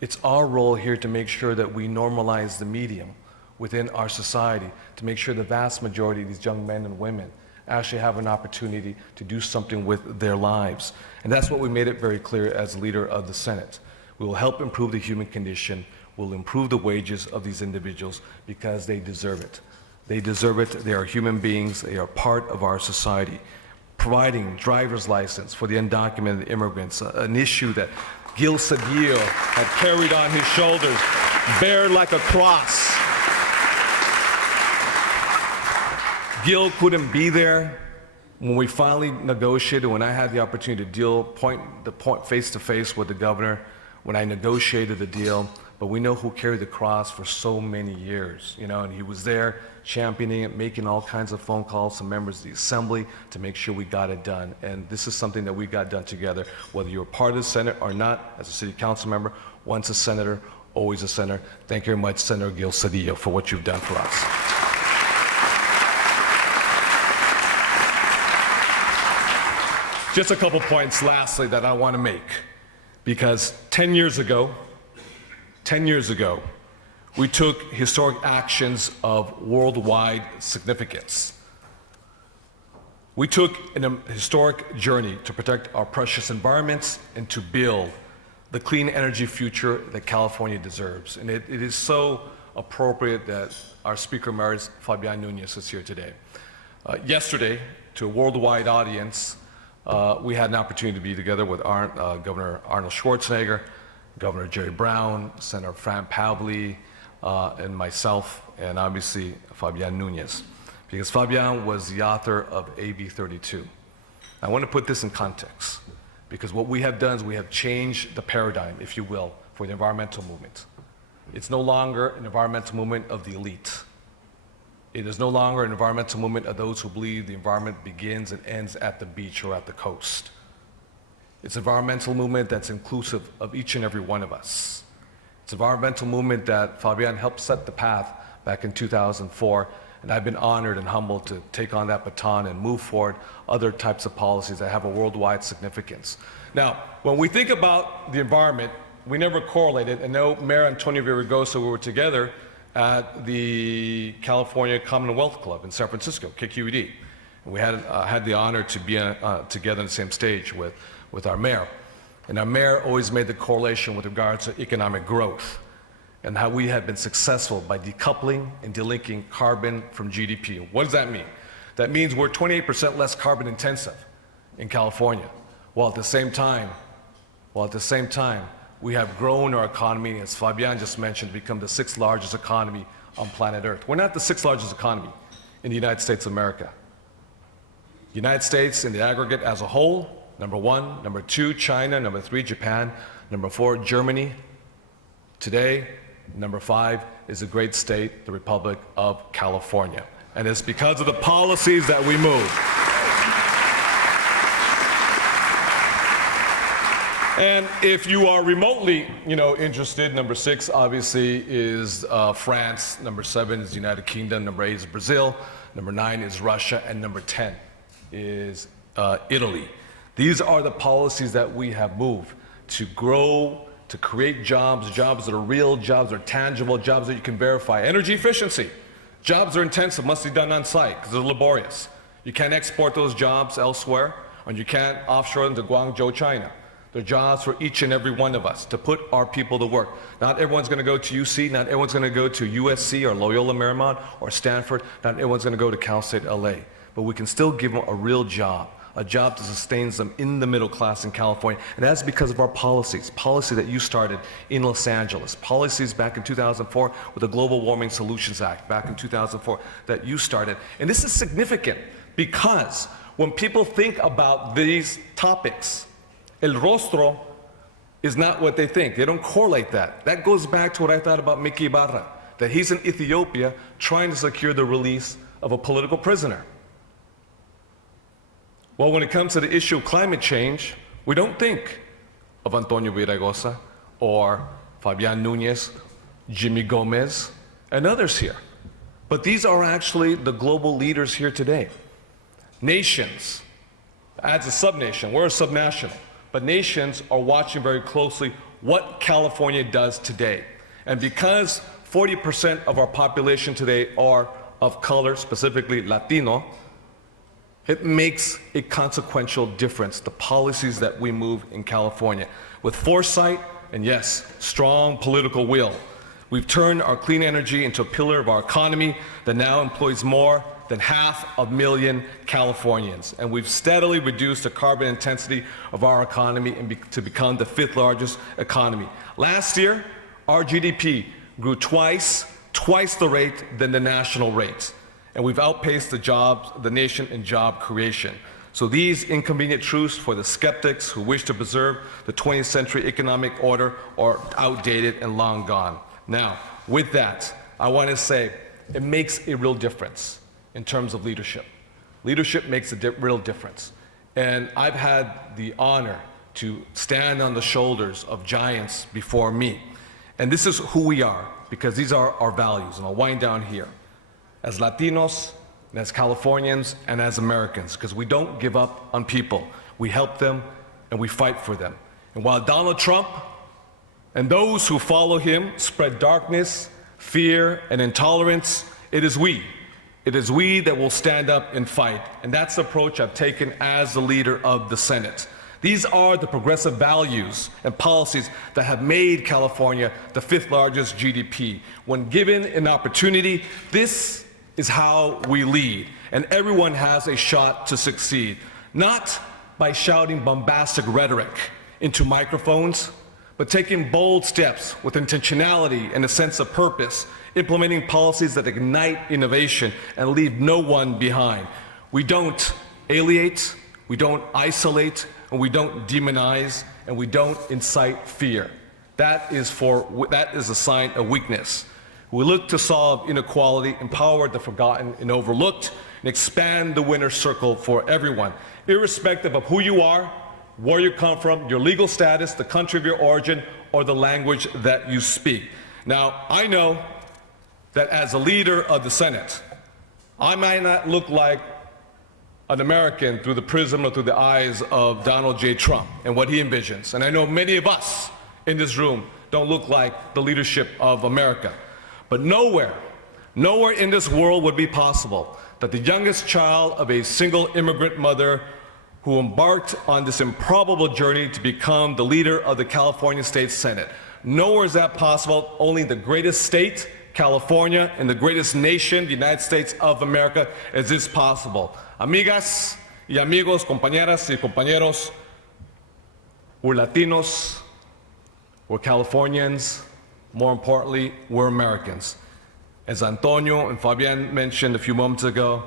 It's our role here to make sure that we normalize the medium within our society, to make sure the vast majority of these young men and women actually have an opportunity to do something with their lives. And that's what we made it very clear as leader of the Senate. We will help improve the human condition, we'll improve the wages of these individuals because they deserve it. They deserve it, they are human beings, they are part of our society. Providing driver's license for the undocumented immigrants, an issue that Gil Cedillo had carried on his shoulders, bare like a cross. Gil couldn't be there when we finally negotiated, when I had the opportunity to deal point face to face with the governor, when I negotiated the deal, but we know who carried the cross for so many years, you know, and he was there championing it, making all kinds of phone calls to members of the assembly to make sure we got it done. And this is something that we got done together, whether you're part of the Senate or not, as a city council member, once a senator, always a senator. Thank you very much, Senator Gil Cedillo, for what you've done for us. just a couple points lastly that I want to make. Because 10 years ago, we took historic actions of worldwide significance. We took a historic journey to protect our precious environments and to build the clean energy future that California deserves. And it is so appropriate that our Speaker Emeritus, Fabian Nunez, is here today. Yesterday, to a worldwide audience, we had an opportunity to be together with Governor Arnold Schwarzenegger, Governor Jerry Brown, Senator Fran Pavley, and myself, and obviously Fabian Nunez. Because Fabian was the author of AB 32. I want to put this in context, because what we have done is we have changed the paradigm, if you will, for the environmental movement. It's no longer an environmental movement of the elite. It is no longer an environmental movement of those who believe the environment begins and ends at the beach or at the coast. It's an environmental movement that's inclusive of each and every one of us. It's an environmental movement that Fabian helped set the path back in 2004, and I've been honored and humbled to take on that baton and move forward other types of policies that have a worldwide significance. Now, when we think about the environment, we never correlated, and no, Mayor Antonio Villaraigosa, we were together at the California Commonwealth Club in San Francisco, KQED. And we had the honor to be together on the same stage with our mayor. And our mayor always made the correlation with regards to economic growth and how we have been successful by decoupling and delinking carbon from GDP. What does that mean? That means we're 28% less carbon intensive in California, while at the same time, we have grown our economy, as Fabian just mentioned, to become the 6th largest economy on planet Earth. We're not the 6th largest economy in the United States of America. The United States in the aggregate as a whole, number 1, number 2, China, number 3, Japan, number 4, Germany. Today, number 5 is the great state, the Republic of California. And it's because of the policies that we move. And if you are remotely, interested, number 6 obviously is France, number 7 is the United Kingdom, number 8 is Brazil, number 9 is Russia, and number 10 is Italy. These are the policies that we have moved to grow, to create jobs that are real, jobs that are tangible, jobs that you can verify. Energy efficiency. Jobs are intensive, must be done on site because they're laborious. You can't export those jobs elsewhere, and you can't offshore them to Guangzhou, China. They're jobs for each and every one of us to put our people to work. Not everyone's going to go to UC, not everyone's going to go to USC or Loyola Marymount or Stanford, not everyone's going to go to Cal State LA. But we can still give them a real job, a job that sustains them in the middle class in California. And that's because of our policies, policy that you started in Los Angeles, policies back in 2004 with the Global Warming Solutions Act back in 2004 that you started. And this is significant because when people think about these topics, el rostro is not what they think. They don't correlate that. That goes back to what I thought about Mickey Ibarra, that he's in Ethiopia trying to secure the release of a political prisoner. Well, when it comes to the issue of climate change, we don't think of Antonio Villaraigosa or Fabian Nunez, Jimmy Gomez, and others here. But these are actually the global leaders here today. Nations, as a subnation, we're a subnational, but nations are watching very closely what California does today. And because 40% of our population today are of color, specifically Latino, it makes a consequential difference, the policies that we move in California. With foresight and, yes, strong political will, we've turned our clean energy into a pillar of our economy that now employs more than 500,000 Californians. And we've steadily reduced the carbon intensity of our economy to become the 5th largest economy. Last year, our GDP grew twice the rate than the national rate. And we've outpaced the nation in job creation. So these inconvenient truths for the skeptics who wish to preserve the 20th century economic order are outdated and long gone. Now, with that, I want to say it makes a real difference in terms of leadership. Leadership makes a real difference. And I've had the honor to stand on the shoulders of giants before me. And this is who we are, because these are our values. And I'll wind down here. As Latinos, and as Californians, and as Americans, because we don't give up on people. We help them and we fight for them. And while Donald Trump and those who follow him spread darkness, fear, and intolerance, it is we that will stand up and fight. And that's the approach I've taken as the leader of the Senate. These are the progressive values and policies that have made California the 5th largest GDP. When given an opportunity, this is how we lead. And everyone has a shot to succeed, not by shouting bombastic rhetoric into microphones, but taking bold steps with intentionality and a sense of purpose, implementing policies that ignite innovation and leave no one behind. We don't alienate, we don't isolate, and we don't demonize, and we don't incite fear. That is a sign of weakness. We look to solve inequality, empower the forgotten and overlooked, and expand the winner's circle for everyone, irrespective of who you are, where you come from, your legal status, the country of your origin, or the language that you speak. Now, I know that as a leader of the Senate, I might not look like an American through the prism or through the eyes of Donald J. Trump and what he envisions. And I know many of us in this room don't look like the leadership of America. But nowhere in this world would be possible that the youngest child of a single immigrant mother who embarked on this improbable journey to become the leader of the California State Senate. Nowhere is that possible. Only the greatest state, California, and the greatest nation, the United States of America, is this possible. Amigas y amigos, compañeras y compañeros, we're Latinos, we're Californians, more importantly, we're Americans. As Antonio and Fabian mentioned a few moments ago,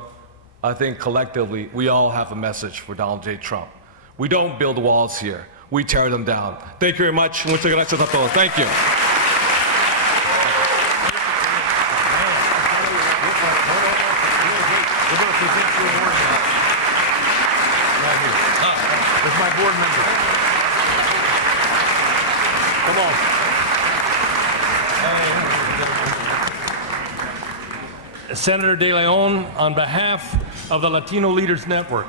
I think collectively we all have a message for Donald J. Trump. We don't build walls here, we tear them down. Thank you very much. Muchas gracias a todos. Thank you. There's my board member. Come on. Senator De Leon, on behalf of the Latino Leaders Network,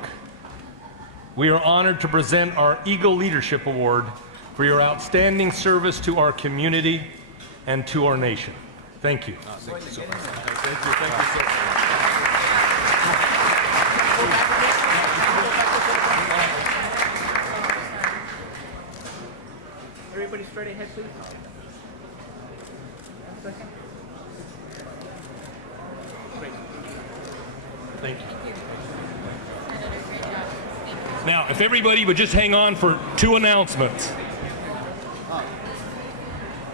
we are honored to present our Eagle Leadership Award for your outstanding service to our community and to our nation. Thank you. Thank you so much. Thank you so much. Everybody straight ahead, please. Thank you. Now, if everybody would just hang on for 2 announcements.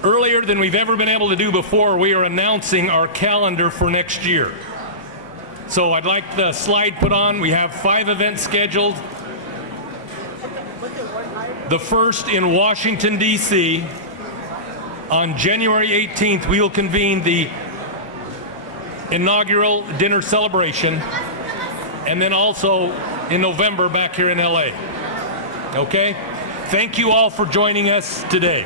Earlier than we've ever been able to do before, we are announcing our calendar for next year. So I'd like the slide put on. We have 5 events scheduled. The first in Washington, D.C. On January 18th, we will convene the inaugural dinner celebration, and then also in November back here in LA. Okay? Thank you all for joining us today.